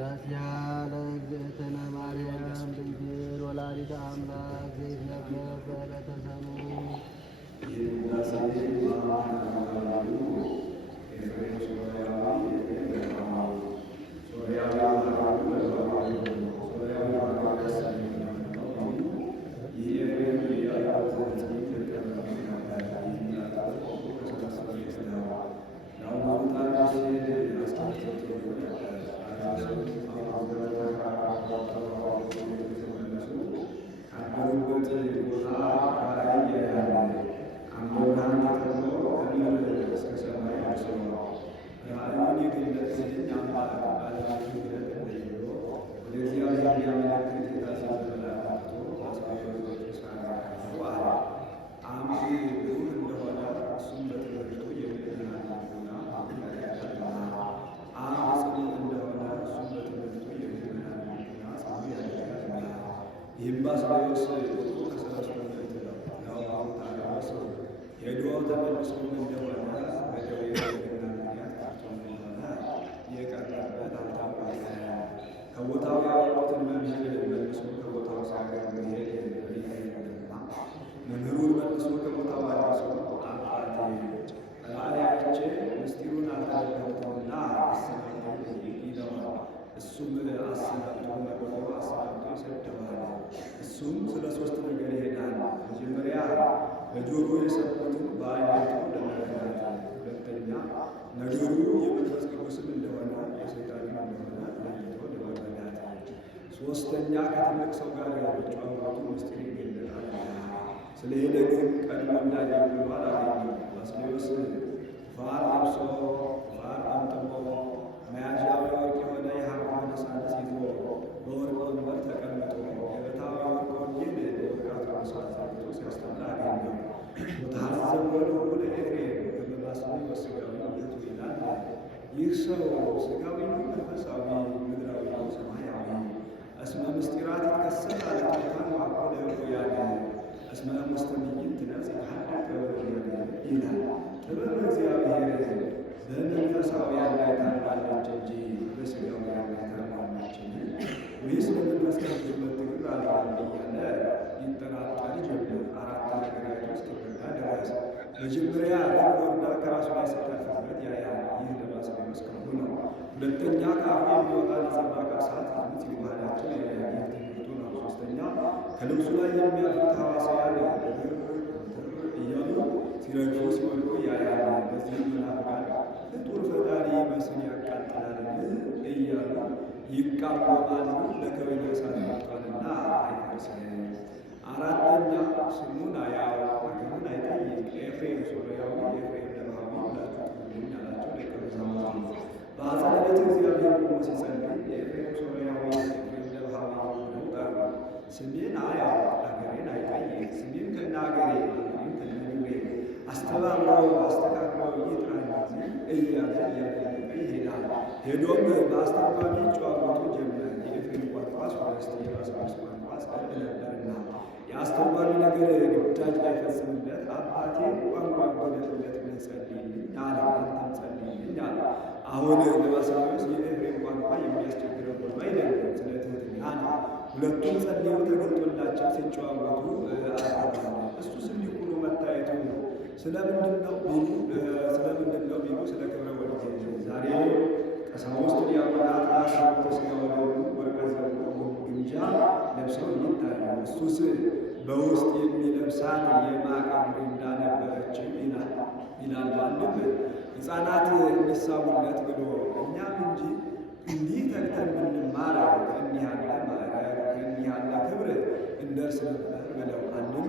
ውዳሴያ ለእግዝእትነ ማርያም ድንግል ወላዲተ አምላክ ዘይትነበብ በዕለተ ሰኑይ። ከቦታው ያወጡትን መምህር መልሶ ከቦታው ሳገር መሄድ መምህሩን መልሶ ከቦታው አድርሶ አባቴ ራእያቼ ምስጢሩን አልተረዳሁትምና አሰናብተኝ ይለዋል። እሱም አሰናብቶ መርምሮ አሰናብቶ ይሰደዋል። እሱም ስለ ሦስት ነገር ይሄዳል። መጀመሪያ በጆሮ የሰሙትን በዓይናቸው ለመረዳት፣ ሁለተኛ ነገሩ የመንፈስ ቅዱስም እንደሆነ የሰይጣንም እንደሆነ ለይቶ ለመረዳት፣ ሦስተኛ ከትልቅ ሰው ጋር የሚጨዋወቱ ምስጢር ይገለጣል። ስለሄደ ግን ቀድሞ እንዳየው ብሎ አላገኘም። ባስልዮስ ፋር ለብሶ ፋር ጠምጥሞ መያዣው የወርቅ የሆነ የሐር መነሳንስ ይዞ በወርቅ ወንበር ተቀምጦ የበታዊ ወርቅ ወንጌል በወርቃቱ መሳሳቶ ሲያስተምር አገኘው። ታዘበሉ ለኤፍሬም ከመባስልዮስ ሥጋዊ የቱ ይላል። ይህ ሰው ሥጋዊ ነው መንፈሳዊ ምድራዊ ነው ሰማያዊ? እስመ ምስጢራት ይትከሰት አለቶታን ዋቆ ለእኩያነ እስመ እሙስተ ምይንት ነፍስ ይትሐደቅ ይላል። ጥበብ እግዚአብሔር በመንፈሳውያን ላይ ታርፋለች እንጂ በሥጋውያን ላይ ታርፋለችን? ወይስ በመንፈስ ቅዱስ በትግር አልፋል እያለ ይጠራጠር ጀመር። አራት ነገር አይቶ እስኪረዳ ድረስ መጀመሪያ ርግብ ወርዳ ከራሱ ላይ ስታርፍበት ያያል። ይህ ለባስልዮስ ክፉ ነው። ሁለተኛ ከአፉ የሚወጣ ነጸብራቅ እሳት ሲዋሃዳቸው ያያል። ይህ ትምህርቱ ነው። ሦስተኛ ከልብሱ ላይ የሚያልፉት ሐዋሳውያን እያሉ ሲረግፉ ሲወድቁ ያያል። በዚህም መናፍቃን ፍጡር ፈጣሪ መስል ያቃጥላልን እያሉ ይቃወማሉ። ለከበደ እሳት መጥቷልና አይፈርስም። አራተኛ ስሙን አያውቅ ነገሩን አይጠይቅ። ኤፍሬም ሶርያዊ ኤፍሬም ለባዊ ብላችሁ ጥሩልኝ አላቸው ደቀ መዛሙርቱ። በአጸደ ቤተ እግዚአብሔር ቆሞ ሲጸልይ የኤፍሬም ሶርያዊ ኤፍሬም ለባዊ ብለው ጠሩ። ስሜን አያውቅ ነገሬን አይጠይቅ። ስሜን ከነ አገሬ ነገሬን ከነ ግብሬ አስተባብሮ አስተካክሎ ይጥራኝ እያለ እያደረገ ይሄዳል። ሄዶም በአስተርጓሚ ጨዋወቱ ጀመር። የኤፍሬም ቋንቋ ሶስት የባስልዮስ ቋንቋ ጸድ ነበርና የአስተርጓሚ ነገር ግዳጅ ባይፈጽምለት አባቴ ቋንቋ ገለጥለት ብለህ ጸልይልኝ አለ። አንተም ጸልይልኝ አለ። አሁን ለባስልዮስ የኤፍሬም ቋንቋ የሚያስቸግረው ሆኖ አይደለም፣ ስለ ትሕትና ነው። ሁለቱም ጸልየው ተገልጦላቸው ሲጨዋወቱ አልተባለ። እሱስ እንዲህ ሆኖ መታየቱ ስለምንድን ነው ቢሉ ስለ ክብረ ወንጌል ዛሬ ቀሳውስት ዲያቆናት አስራተ ሥጋ ወደሙ ወርቀ ዘቦ ግምጃ ለብሰው ይታያሉ። እሱስ በውስጥ የሚለብሳት የማቅ ምንዳ ነበረችው ይላል። አንድም ሕፃናት እንዲሳቡለት ብሎ እኛም እንጂ እንዲህ ተግተን ብንማር ከእንዲህ ያለ ማዕረግ ከእንዲህ ያለ ክብር እንደርስ ነበር ብለው፣ አንድም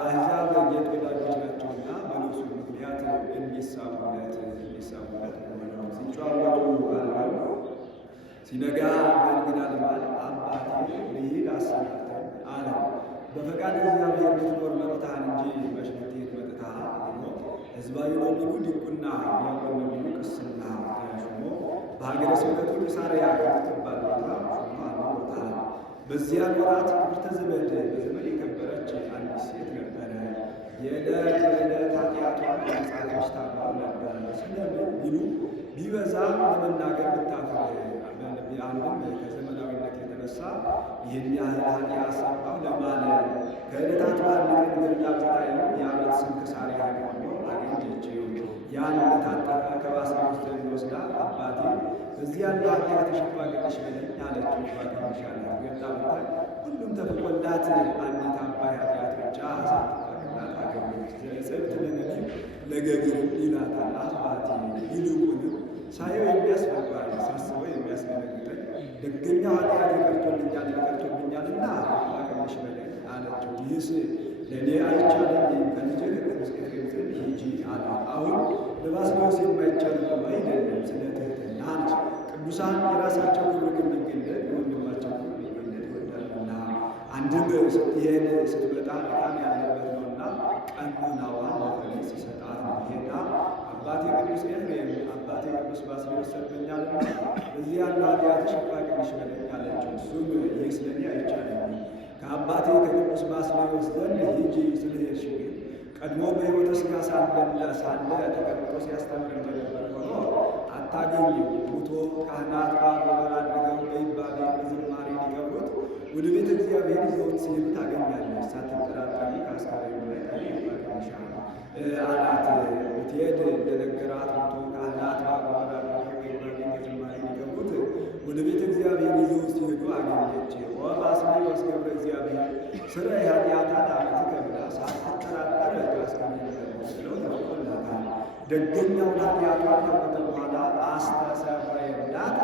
አሕዛብ ጌጥ ወዳጆች ናቸውና በልብሱ ምክንያት እንዲሳቡለት ሆነው ሲጨዋወቱ አልበው ሲነጋ በእንግዳ ልማድ አባቴ ልሂድ አሰናብተኝ አለው። በፈቃድ እግዚአብሔር ልትኖር መጥተሃል እንጂ መች ልትሄድ መጥተሃል ብሎ ሕዝባዊ ነው ቢሉ ዲቁና፣ ዲያቆን ነው ቢሉ ቅስና ተሾሞ በሀገረ ስብከቱ ቂሳርያ ከምትባል ቦታ ሾሞ አኑሮታል። በዚያን ወራት ክብርተ ዘመድ በዘመድ የከበረች አንዲት ሴት ነበረ። የዕለት ኃጢአቷን የጻፈች ታውቃው ነበር። ስለምን ቢሉ ቢበዛ ለመናገር ብታፍር አንድም ይህን ያህል ኃጢአት ሰራሁ ለማለት ከዕለታት በአንድ ቀን ገልጣ ብታየው የዓመት ስንክሳር ያህል ሆኖ አገኘችው። ያን እንደታጠቀ ከባስልዮስ ዘንድ ወስዳ አባቴ በዚህ ያለ ኃጢአት ተሸፋገለሽ በለኝ አለችው። ባገኝሻለሁ ገልጣ ብታይ ሁሉም ተፍቆላት አንዲት አባይ ኃጢአት ብቻ ሳትፈቅላት አገኘች። ዘእጽብት ለነቢብ ለገቢር ይላታል አባቴ ይልቁንም ሳየው የሚያስፈራኝ ሳስበው የሚያስደነግጠኝ ደገኛ ኃጢአት ይቀርቶልኛልና አቅምሽ በለኝ አለችው። ይህስ ለእኔ አይቻለኝም፣ ከልጄ ከቅዱስ ኤፍሬም ዘንድ ሂጂ አላት። አሁን ለባስልዮስ የማይቻል አይደለም፣ ስለ ትሕትና ነው። ቅዱሳን የራሳቸው ክብር የሚገለጥ የወንድማቸው ክብር የሚገለጥ ይወዳሉና አንድም ስትሄድ ስትመጣ ድካም ያለበት ነውና ቀኖናዋን ለፈሪስ ሲሰጣት ነው። ሄዳ አባቴ ቅዱስ ኤፍሬም አባቴ ቅዱስ ባስልዮስ ሰድቦኛልና በዚህ ያለ ኃጢአትሽ ይፋቅልሽ በለኝ አለችው። እሱም ይህ ስለ እኔ አይቻለኝም፣ ከአባቴ ከቅዱስ ባስልዮስ ዘንድ ሂጂ ስለሄድሽ ግን ቀድሞ በሕይወተ ሥጋ ሳለ ተቀምጦ ሲያስተምር እንደነበር ሆኖ አታገኝም። ሙቶ ካህናት በአጎበር አድርገው በይባቤ በዝማሬ ሊቀብሩት ወደ ቤተ እግዚአብሔር ይዘውት ሲሄዱ ታገኛለች። ሳትጠራጠሪ ከአስከሬኑ ላይ ይፋቅልሻል አላት። ብትሄድ እንደነገራት ሙቶ ካህናት በአጎበር አድርገው በይባቤ በዝማሬ ሊቀብሩት ወደ ቤተ እግዚአብሔር ይዘው ሲሄዱ አገኘች። ወባስልዮስ ገብረ እግዚአብሔር ስራይ ኃጢአታት አመትከ ብላ ሳትጠራጠር ከአስከሬኑ ላይ ስለው ተፈቆላታል። ደገኛውን ኃጢአቷን ከሞተ በኋላ አስተሰረየላት።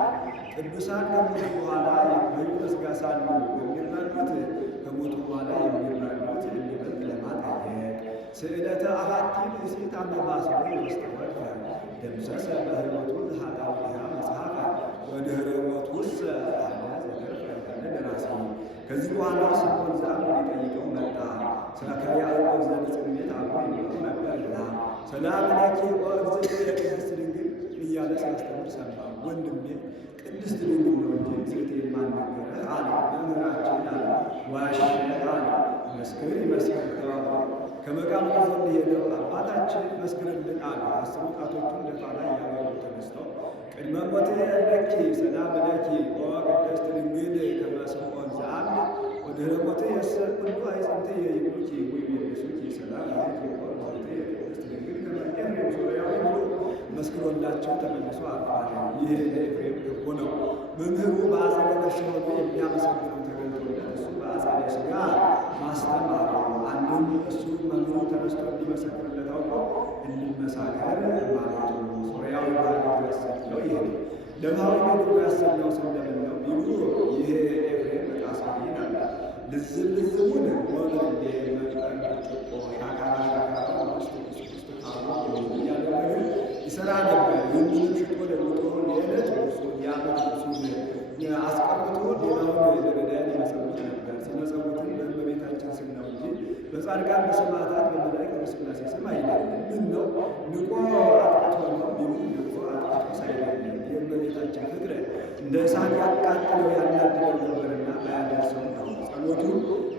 ቅዱሳን ከሞቱ በኋላ በሕይወተ ሥጋ ሳሉ የሚራዱት ከሞቱ በኋላ የሚራዱት እንዲበልጥ ለማጠየቅ ስእለተ አሐቲ ብእሲት አመ ባስልዮስ ተወልደ ደምሰሰ በሕይወቱ ለኃጣውኢሃ መጽሐፈ ወድኅረ ሞቱሰ አለ ዘተርፈ ደራሲ። ከዚህ በኋላ ስምዖን ዘአምድ ሊጠይቀው መጣ። ከያዕቆብ ዘንድ ጽሜት አብሮ ይኖሩ ነበርና ሰላም ለኪ ወእግዝእትየ ቅድስት ድንግል እያለ ሲያስተምር ሰማሁ። ወንድሜ ቅድስት ድንግል ነው እንጂ እግዝእትየ ማን ነገረህ አለ። መምህራችን አለ። ዋሸህ አለ። መስክር ይመስክር ተባባሉ። ከመቃብሩ ዘንድ ሄደው አባታችን መስክርልን አሉ። አስሩ ጣቶቹን እንደ ፋና እያበሩ ተነስተው ቅድመ ሞትየ እለኪ ሰላም ለኪ ወቅድስት ድንግል ከመ ስምዖን ዘአምድ ወድኅረ ሞትየሰ ኩሉ አዕጽምትየ ይብሉኪ ወይቤልሱኪ ሰላም ለኪ ወእግዝእትየ ቅድስት ድንግል ከመ ኤፍሬም ሶርያዊ ብሎ መስክሮላቸው ተመልሶ አርፏል። ይህ ለኤፍሬም ልቡ ነው። መምህሩ በአጸደ ነፍስ ሆኖ የሚያመሰግነው ተገልጦለት እሱ በአጸደ ሥጋ ማስተማሩ አንዱም እሱ መምህሩ ተነስቶ እንዲመሰክርለት አውቆ እንዲመሳከር ማለቱ ሶርያዊ ባለቤቱ ያሰኘው ይሄ ነው። ለባዊ ገድሉ ያሰኘው ስለምን ነው ቢሉ ይሄ ኤፍሬም ቃሳዊ ነበር። ልዝቡን ወብርዴ መጠን ብርጭቆ ሻካራ ውስጥ ካሉ እያደረገ ይሰራ ነበር። ይህንን ሽጦ ለውጦ የዕለት ልብሱን የዓመት ልብሱን አስቀርቶ ሌላውን ለገዳያን ይመጸውት ነበር። ሲመጸውትን በእመቤታችን ስም ነው እንጂ በጻድቃን በሰማዕታት በመላእክት በሥላሴ ስም አይደለም። ምን ነው ንቆ አጥቅቶ ነው ቢሉ ንቆ አጥቅቶ ሳይደለም የእመቤታችን ፍቅር እንደ እሳት ያቃጥለው ያናድደው ነበርና ባያደርሰው ነው። ጸሎቱ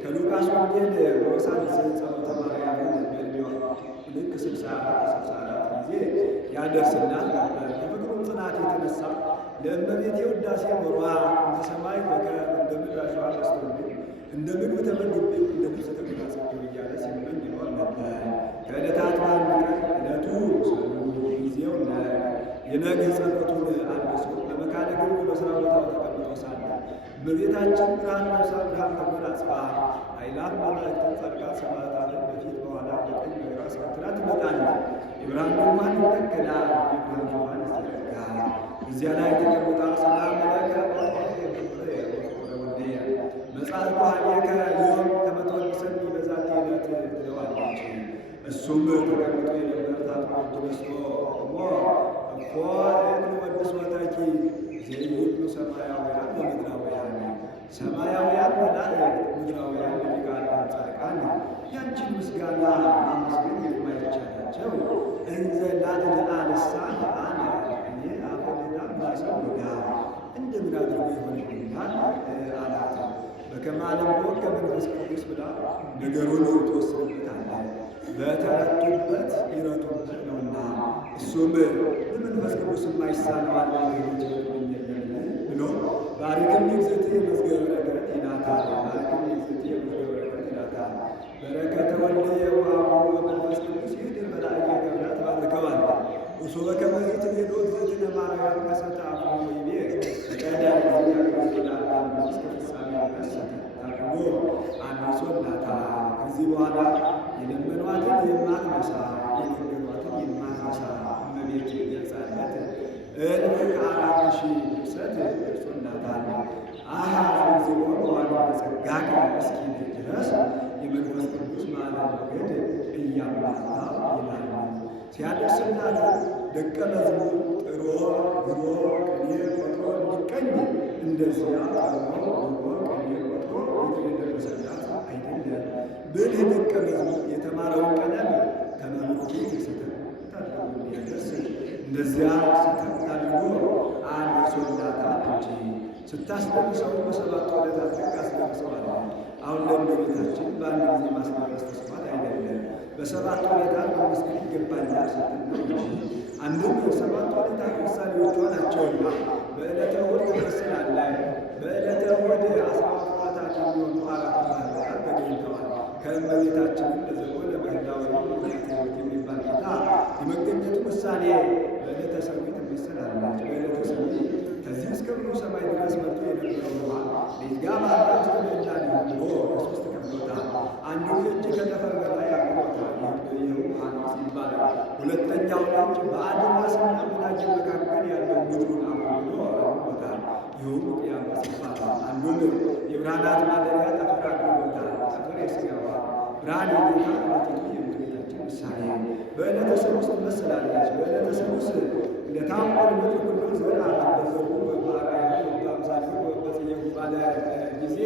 ከሉቃስ ወንጌል ወሳን ጸሎተ ማርያምን በዕድሜዋ ልክ 64 ጊዜ ያደርስላት ነበር። ከፍቅሩም ጽናት የተነሳ ለእመቤቴ ውዳሴ ኖሯ እንደ ሰማይ ኮከብ እንደ ምድር አሸዋ በዝቶልኝ እንደ ምግብ ተመግቤ እንደ ልብስ ተጎናጽፌ እያለ ሲመኝ ይኖር ነበር። ከዕለታት በአንድ ቀን ዕለቱ ሰኑይ ጊዜው የነግህ ጸሎቱን አልብሶ በመካነ ግብር በሥራ ቦታው ተቀምጦ ሳለ እመቤታችን ብርሃን ለብሳ ብርሃን ተጎናጽፋ ኃይላት መላእክትን ጻድቃን ሰማዕታትን በፊት በኋላ በቀኝ በግራ አስከትላ ትመጣለች። የብርሃን ድንኳን ይተከላል፣ የብርሃን ዙፋን ይዘረጋል። እዚያ ላይ ተቀምጣ ሰላም ለከ ወልድየ መጻእኩ ኀቤከ ዮም ከመ ትወድሰኒ በዛቲ ዕለት ትለዋለች። እሱም ተቀምጦ የነበር ታጥቆ እጅ ነስቶ ቆሞ እፎ እክል ወድሶተኪ ዘይብሉ ሰማያውያን ወምድራውያን ሰማያውያን መላእክት ምድራውያን ደቂቃን ጻድቃን ያንቺን ምስጋና ማመስገን የማይቻላቸው እንዘ ላትለአልሳን አነ እኔ አፈንና ምላሰው ዳ እንደምን አድርጎ ይሆንልኛል አላት። በከመ አለምቦ ከመንፈስ ቅዱስ ብላ ነገሩን ትወስንበታለች። በተረቱበት ይረቱበት ነውና እሱም በመንፈስ ቅዱስ የማይሳነው አለ ብሎ ባርክኒ እግዝእትየ መዝገበ ረድኤት ይላታል። ይላታል። ማለትም የዝት የምድረ በረከት ይላታል። በረከተ ወልድ የውሃው በመንፈስ ቅዱስ ይህድር በላዕየ ገብራ ትባርከዋል። እሱ በከመዝ ትቤሎ ዝእትነ ማርያም ከሰተ አፉ ወይቤ ቀዳም ዚያ ክርስቶስ አዳም እስከ ፍጻሜ ድረስ ታድርጎ አንሶላታል። ከዚህ በኋላ የለመኗትን የማትነሳ የነገሯትን የማትረሳ እመቤት ገልጻለት እልፍ ከአራት ሺህ ፍሰት ደርሶላታል። አሃዝ እግዚኦ በኋላ በጸጋከ እስኪል ድረስ የመንፈስ ቅዱስ ማዕበል ሞገድ እያማታው ይላሉ። ሲያደርስላት ደቀ መዝሙር ጥሮ ግሮ ቅኔ ቆጥሮ እንዲቀኝ እንደዚያ ቀርቦ ግሮ ቅኔ ቆጥሮ የተደረሰላት አይደለም። ብልህ ደቀ መዝሙር የተማረውን ቀለም ከመምኬት ይሰጠን ታድርጎ እንዲያደርስ እንደዚያ ስተት አድርጎ አድርሶላታል እንጂ ስታስደርሰው በሰባት ዕለታት ልክ አስደርሰዋል። አሁን ለእመቤታችን በአንድ ጊዜ ማስደረስ ተስፋት አይደለም። በሰባት ዕለታት መመስገን ይገባኛል ስትል ነው እንጂ አንዱም የሰባት ዕለታት ምሳሌዎቿ ናቸውና በዕለተ እሑድ ትመስላለች። በዕለተ እሑድ 12 ዕለታት የሚሆኑ አራት ባህርያት ተገኝተዋል። ከእመቤታችንም ለዘቆነ በህላዊ የሚባል ጌታ የመገኘቱ ምሳሌ በዕለተ ሰኑይ ትመስላለች። በዕለተ ሰኑይ ከዚህ እስከ ብሉ ሰማይ ድረስ መጥቶ የነበረው ውሃ ቤትጋ ባህር ውስጥ በእንዳንድ ብሎ በሶስት ከፍሎታል። አንዱ እጅ ከጠፈር በላይ አቅሎታል። ይኸው ሐኖስ ይባላል። ሁለተኛው እጅ በአድማስና በዳጅ መካከል ያለው ምድሩን አብሮ አድርጎታል። ይኸውም ውቅያኖስ ይባላል። አንዱን የብርሃናት ማደሪያ ጠፈር አድርጎታል። ጠፈር የሥጋዋ ብርሃን የጌታ ዕለቲቱ የእመቤታችን ምሳሌ በዕለተ ሰሉስ ትመስላለች። በዕለተ ሰሉስ ለታምቆል ምድር ሁሉ ዘር በዘሩ በአርአያ በአምሳሉ በጽየፉ ባለ ጊዜ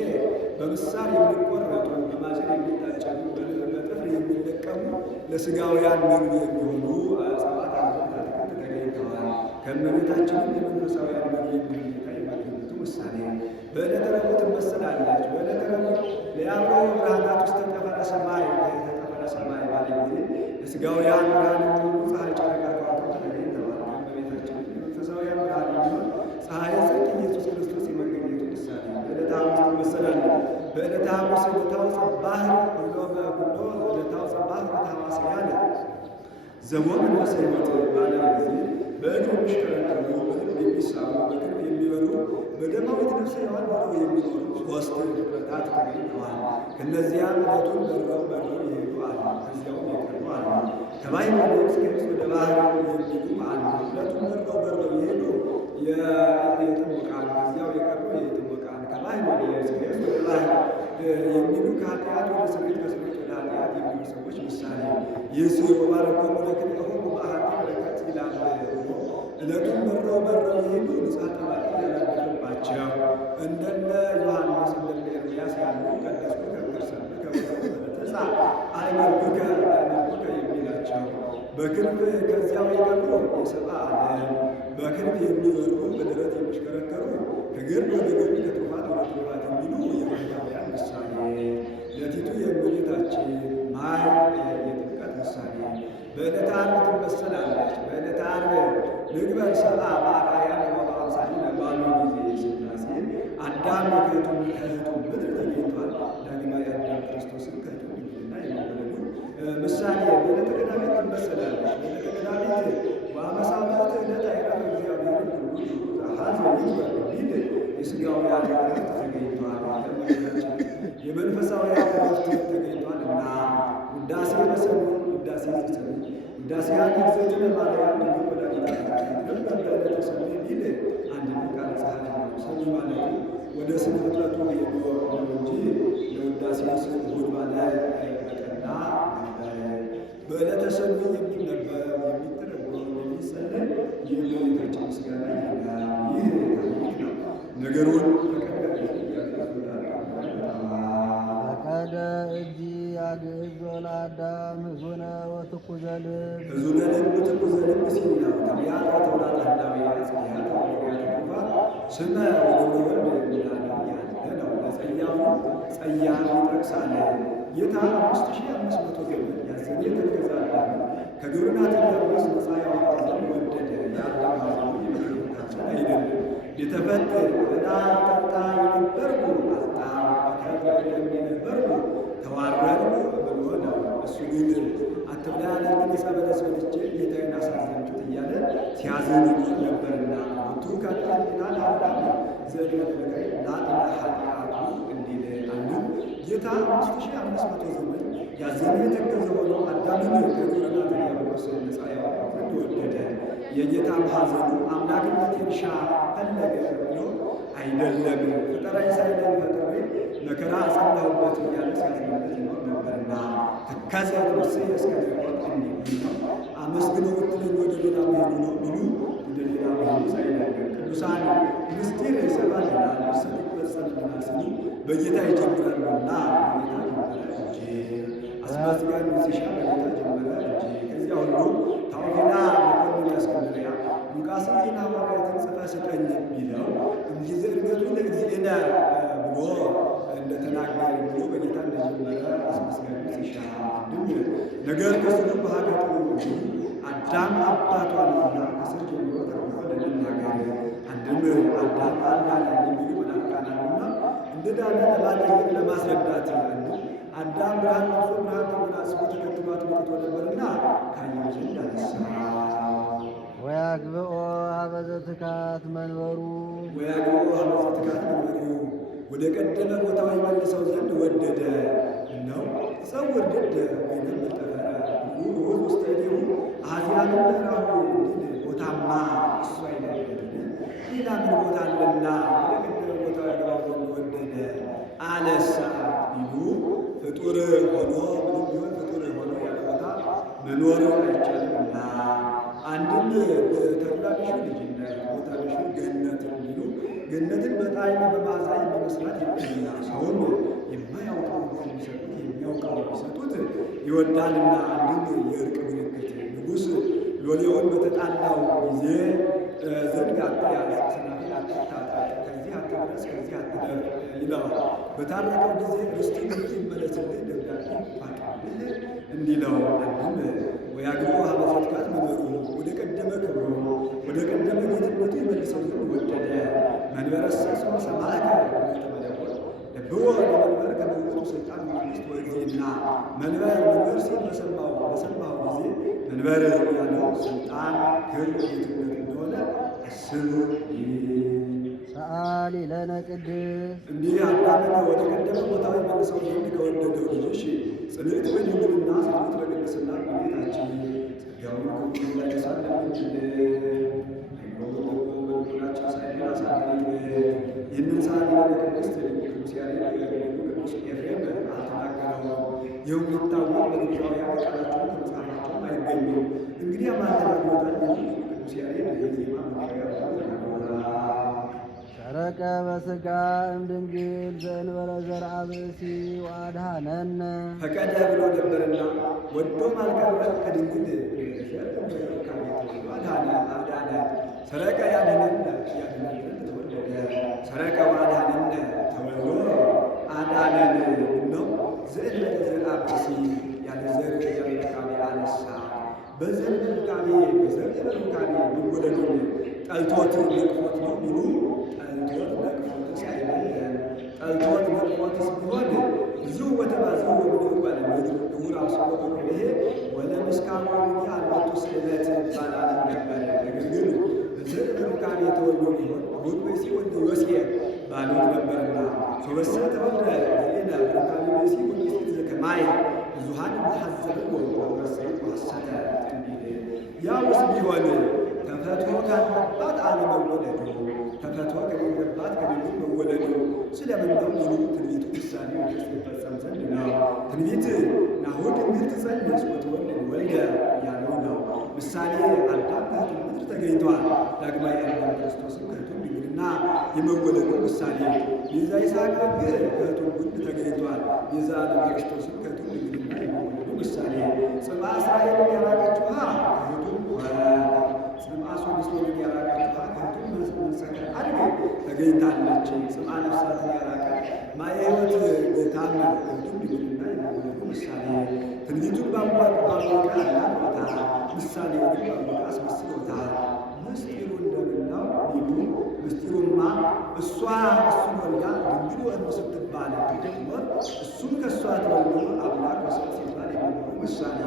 በምሳር የሚቆረጡ በማጭድ የሚታጨዱ በጥፍር የሚለቀሙ ለሥጋውያን ምግብ የሚሆኑ ሰባት አትክልት ተገኝተዋል። ከእመቤታችንም የመንፈሳውያን ምግብ የሚሆን ጌታ የመገኘቱ ምሳሌ በዕለተ ረቡዕ ትመስላለች። በዕለተ ረቡዕ ለያዕቆብ ብርሃናት ውስጥ ጠፈረ ሰማይ ተጠፈረ ሰማይ ባለ ጊዜ ለሥጋውያን ብርሃን የሚሆኑ ፀሐይ፣ ጨረቃ፣ ከዋክብት ተገኝተዋል። ከእመቤታችንም የመንፈሳውያን ብርሃን የሚሆን ፀሐይ ጽድቅ ኢየሱስ ክርስቶስ የመገኘቱ ምሳሌ በዕለተ ሐሙስ ትመስላለች። በዕለተ ሐሙስ ለታውፀ ባህር ሁሎ በሁሎ ለታውፀ ባህር ታዋስያነ ዘቦን ወሰይወት ባለ ጊዜ በእግር የሚሽከረከሩ በልብ የሚሳቡ በክንፍ የሚበሩ በደማዊት ነፍሰ ሕያዋን ሆነው የሚኖሩ ሦስት ፍጥረታት ተገኝተዋል። ከእነዚያም ዕለቱን በረው የሄዱ አሉ፣ ከዚያውም የቀሩ አሉ። ከባሕር ወደ ግብፅ ወደ ባህር የሚሄዱ አሉ። ዕለቱን በረው የሄዱ የጥሙቃን፣ ከዚያው የቀሩ የጥሙቃን። ከባሕር ወደ ግብፅ ወደ ባህር የሚሉ ከኃጢአት ወደ ስርየት፣ ከስርየት ወደ ኃጢአት የሚሉ ሰዎች ምሳሌ ይህ ወባረኮሙ ለክልኤሆሙ በአሐቲ በረከት ይላል። ዕለቱን በረው የሄዱ ንጽሐ ጠባቂ ያላደረባቸው እንደነ ዮሐንስ እንደነ ኤርምያስ ያሉ ቀደስኩ ከከርሰብከ ወተትጻ አይመርኩከ የሚላቸው በክንፍ ከዚያው የቀሩ የሰብአ ዓለም በክንፍ የሚበሩ በደረት የሚሽከረከሩ ከግርድ ወደ ግርድ ከትሩፋት ወደ ትሩፋት የሚሉ የባሕታውያን ምሳሌ ለቲቱ የእመቤታችን ማይ የጥምቀት ምሳሌ በዕለተ ዓርብ ትመሰላለች። በዕለተ ዓርብ ንግበር ሰብአ በአርአያነ ወበአምሳሊነ ባሉ ጊዜ ሥላሴ አዳም ከእህቱ ምድር ተገኝቷል። ዳግማዊ አዳም ክርስቶስን ከእህቱ ድንግልና የመወለዱ ምሳሌ በዕለተ ቀዳሚት ትመሰላለች። በዕለተ ቀዳሚት በአመሳብዕት ዕለት አይረፈ እግዚአብሔር ሁሉ ሀዘ ይግበር ቢል የሥጋውያን ዕረፍት ተገኝቷል። ከእመቤታችን የመንፈሳውያን ዕረፍት ተገኝቷልና ውዳሴ በሰሙን ውዳሴ ዘሰሙን ውዳሴ እግዝእትነ ማርያም ድንግል ወላዲተ አምላክ በዕለተ ሰኑይ ቢል አንድ ቃል ጸሐፊ ነው። ሰኑይ ማለቱ ወደ ስነ ፍጥረቱ ሄዶ ነው እንጂ ለውዳሴ ስም እሑድ ባለ በቀና ነበር። በዕለተ ሰኑይ የሚነበብ የሚተረጎም የሚጸለይ የእመቤታችን ምስጋና ይሆናል። ይህ ታሪክ ነው። ነገሩን ፈቀደ እግዚአብሔር ለአዳም ሕዙነ ወትኩዘ ልብ ሕዙነ ልብ ትኩዘ ልብ ሲል ነው። ከቢያት ተውላጠ ህላዊ ያጽያት ወያትኩፋ ስመ ወገብረ ወልድ የሚላለው ያለ ነው። ለጸያፉ ጸያፍ ይጠቅሳል። ጌታ 5500 ዘመን ያዘነ የተገዛ አዳም ከግብርናት ዲያብሎስ ነፃ ያወጣ ዘንድ ወደደ። የአዳም ሐዘኑ የመለኮታችን አይደለም። የተፈጠረ በዳ ጠጣ የነበርኩ አጣ አትብላ ያለኝን ዕፀ በለስ በልቼ ጌታዬን አሳዘንኩት እያለ ሲያዝን ነበርና ወቱ ካልና ለአዳም ዘእንበለ ለአዳም ኃጢአቱ እንዲል አንዱ ጌታ 5500 ዘመን ያዘነ የተገዘ ሆኖ አዳምን ከጎረና ዲያብሎስ ነፃ ያወጣው ዘንድ ወደደ። የጌታ ሐዘኑ አምላክነትን ሻ ፈለገ ብሎ አይደለም ፍጠራይ ሳይለኝ ፈጥሬ መከራ አጸናሁበት እያለ ሲያዝንበት ይኖር ነበርና ተካዘ ነፍሴ እስከ ሞት እንዲህ ነው። አመስግኖ ብትለኝ ወደ ሌላ መሄዱ ነው ቢሉ ወደ ሌላ መሄዱ ሳይለኝ ቅዱሳን ምስጢር ይሰማልናል ምስጢር ይፈጸምልናል ሲሉ በጌታ ይጀምራሉና በጌታ ጀመረ እንጂ አስመስጋኝ ሲሻ በጌታ ጀመረ እንጂ ከዚያ ሁሉ ታውፊና መኮንን ያስከንድርያ ሉቃስን ዜና ሐዋርያትን ጽፈህ ስጠኝ ቢለው እንጊዜ እርገቱ ለእግዚእነ ብሎ እንደተናገረ ብሎ በጌታ እንደጀመረ አስመስጋኝ ሲሻ አንድም ነገር ከስሩ በሀገጡ አዳም አባቷንና ከስር ጀምሮ ተርፎ ለመናገር አንድም አዳም አዳነ የሚሉ መናፍቃናልና እንደ ዳነ ለማጠየቅ ለማስረዳት አዳም ብርሃን ነፍሶ ብርሃን ተጎናጽፎ ተከትሏት መጥቶ ነበርና ካየው ዘንድ አነሳው። ወያግብኦ ኀበ ዘትካት መንበሩ ወደ ቀደመ ቦታው ይመልሰው ዘንድ ወደደ ነው። ጸውር ድደ ወይንም ጠፈረ ሁሉ ውስጥ ሄደው አዚያን ምዕራቡ እንዲል ቦታማ እሱ አይደለም ሌላ ምን ቦታ አለና ወደ ቀደመ ቦታው ያገባው ዘንድ ወደደ አለሳ ቢሉ ፍጡር ሆኖ ምንም ቢሆን ፍጡር ሆኖ ያለ ቦታ መኖር አይቻልምና አንድም ተድላቢሹ ልጅነት ቦታቢሹ ገነት እንዲሉ ገነትን በጣዕም በመዓዛ የሚመስላት የለምና ሰውን የማያውቀው የሚሰጡት የሚያውቀው የሚሰጡት ይወዳልና አንድም የእርቅ ምልክት ንጉሥ ሎሌውን በተጣላው ጊዜ ዘንግ አትያዝ፣ ሰናፍጭ አትታጠቅ፣ ከዚህ አትድረስ፣ ከዚህ አትለፍ ይለዋል። በታረቀው ጊዜ ርስቱን ይመለስልህ ደብዳቤ ፋቅልህ እንዲለው አንድም ወያግብኦ ኀበ ዘትካት መንበሩ ወደ ቀደመ ክብሩ ወደ ቀደመ ጌትነቱ ይመልሰው ዘንድ ወደደ። መንበረሰ ሰው ሰማዕከ ተመለኮት ለብዎ ለመንበር ከመውቱ ስልጣን መንግሥት ወእግዚእና መንበር ሲል በሰማው ጊዜ መንበር ያለው ስልጣን ክብር ጌትነት እንደሆነ አስብ። ሰአሊ ለነ ቅድስት እንዲህ አዳምን ወደ ቀደመ ቦታው ይመልሰው ዘንድ ከወደደው ልጅሽ ጽንዕት በድንግልና ስርጉት በቅድስና በቤታችን ጸጋውን ክብሩን ያሳልፍልን በልቡናችን ሳይል አሳድርብን። ይህንን ሰአሊ ለነ ቅድስት ቅዱስ ያሬድ ቅዱስ ኤፍሬም አልተናገረውም። ይኸው የሚታወቅ በግብፃውያን ቃላቸውን ከመጽሐፋቸውም አይገኙም። እንግዲህ ማን ተናግሮታል? ቅዱስ ያሬድ የዜማ መፍሪያ ሰረቀ በሥጋ እምድንግል ዘእንበለ ዘርአ ብእሲ ወአድኀነነ ፈቀደ ብሎ ነበርና ወዶም አልቀረ ከድንግል አዳነ። ሰረቀ ያድነነ ተወለደ። ሰረቀ ወአድኀነነ ተወልዶ አዳነን ነው። ዘእንበለ ዘርአ ብእሲ ያለ ዘር ያለ ሩካቤ አነሳ። በዘር ሩካቤ በዘር ሩካቤ መወለዱን ጠልቶት ነቅፎት ነው ቢሉ ጠልቶት ነቅፎትስ አይደለም። ጠልቶት ነቅፎትስ ቢሆን ብዙ ወተባዘው ወምድር ባለምድር እውር አብስሎ ይሄ ወለ ምስካሙ አልወቱ ስእለት ይባላል ነበር። ነገር ግን በዘር ሩካቤ ተወልዶ ቢሆን አሁን በሲ ወልደ ዮሴፍ ባሉት ነበርና ሶበሰ ተወልደ ዜና ሩካቤ በሲ ወንስት ዘከማይ ብዙሃን ተሐዘቡ ወወሰዩ ወሰተ እንዲል ያውስ ቢሆን ተፈትሮ ካለባት አለመወለዱ ተፈትሮ ከሌለባት ከድንግል መወለዱ ስለምን ነው? ሙሉ ትንቢቱ ምሳሌ ይፈጸም ዘንድ ነው። ትንቢት ናሁ ድንግል ትጸንስ ወትወልድ ወልደ ያለው ነው። ምሳሌ አዳም ከሕቱም ምድር ተገኝቷል። ዳግማዊ አዳም ክርስቶስም ከሕቱም ድንግልና የመወለዱ ምሳሌ። ቤዛ ይስሐቅ ግን ከሕቱም ወንድ ተገኝቷል። ቤዛ ዓለም ክርስቶስም ከሕቱም ድንግልና የመወለዱ ምሳሌ። ጽምዓ እስራኤልን ያራቀች ውሃ ከሕቱም ጽምዓ ሶልስቶንን ያራቀች ውሃ ከሕቱም መንሰከ አድግ ተገኝታለች። ጽምዓ ነፍሳትን ያራቀ ማየ ሕይወት ታምር ከሕቱም ድንግልና የመወለዱ ምሳሌ። ትንቢቱን ባወቀ አናግሮታ ምሳሌውን ባወቀ አስመስሎታል። ምስጢሩ እንደምናው ቢሉ ምስጢሩማ እሱን ወልዳ ድንግል ወእሙ ስትባል ደግሞ እሱም ከእሷ ተወልዶ አምላክ በሰው ሲባል የሚኖሩ ምሳሌ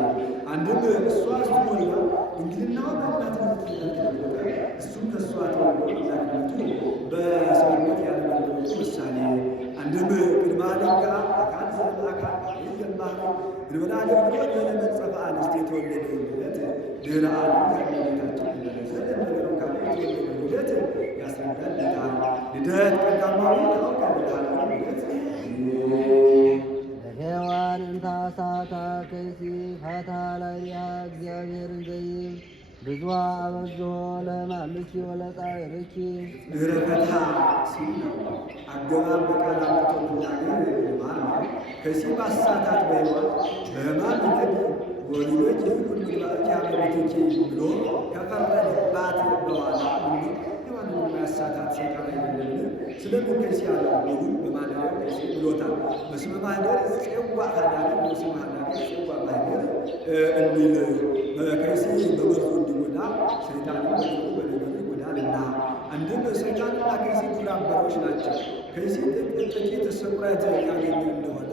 አንድም እሷ እሱ ወልዳ እንግድናዋ በእናትነት ተጠንቀቀ እሱም ከእሷ ተወልዶ ዛግነቱ በሰውነት ያለመለወጡ ምሳሌ አንድም ቅድመ ዓለም አካል ዘእም አካል ይጀማል እንበላ ጀምሮ ለመንጸፈ አንስት የተወለደው ልደት ድህረ ዓለም ከእመቤታችን እንደነዘር ነገሩ ካለ የተወለደው ልደት ያስረዳል። ልደት ቀዳማዊ ታውቃለህ ልደት ለሔዋን እንተ አሳታ ከይሲ ፈታ ላዕሌሃ እግዚአብሔርን ዘይብ ብዙኃ አበዝሖ ለሕማምኪ ወለጻዕርኪ ድህረ ፈታ ሲል ነው። አገባብ በቃል አምጥቶ መናገር ልማድ ነው። ከዚህ ማሳታት በሔዋን በሕማም ልደት ወሊዶች ይሁን ምግባእኪ ሀበብትኪ ብሎ ከፈረደባት በኋላ ሔዋንን የማያሳታት ሰይጣን አይደለም። ስለምን ከዚህ ያለው ሁሉ በማደሪያው ከዚህ ብሎታል። በስመ ማኅደር ጽዋ ሀዳሪ በስመ ሀዳሪ ጽዋ ማኅደር እንዲል ከዚህ በመርዙ እንዲጎዳ ሰይጣንን በነገሩ ይጎዳልና አንድም ሰይጣንና ከዚህ ግብረ አበሮች ናቸው። ከዚህ ጥቂት ስቁረት ያገኘ እንደሆነ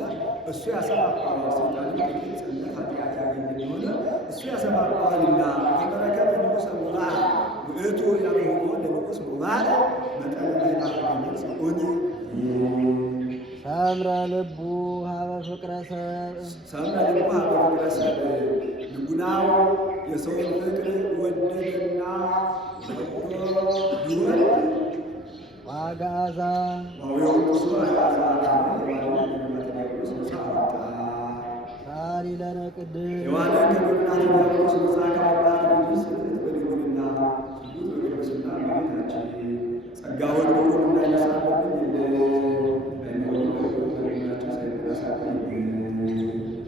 እሱ ያሰፋፋዋል። ሰይጣንን ጥቂት ጽነት ኃጢአት ያገኘ እንደሆነ እሱ ያሰፋፋዋልና ከመረከብ ንጉሠ ሙባዕ ውእቱ ያልሆነ ለንጉሥ ሙባዕ መጠነ ላይናፈገኝ ጽኦኒ ሰምረ ልቡ ሀበ ፍቅረ ሰብእ ሰምረ ልቡ ሀበ ፍቅረ ሰብእ ልቡናው የሰውን ፍቅር ወደደና ቢወድ ዋጋዛ ዋውየውሱ አጋዛ ሳሪ ለነ ቅድስት የዋለ ከጎናት ዲያቆስ ነፃ ካወጣት ልጅ በድንግልና ስሉት በቅድስና እመቤታችን ጸጋውን ሁሉ እንዳይነሳብን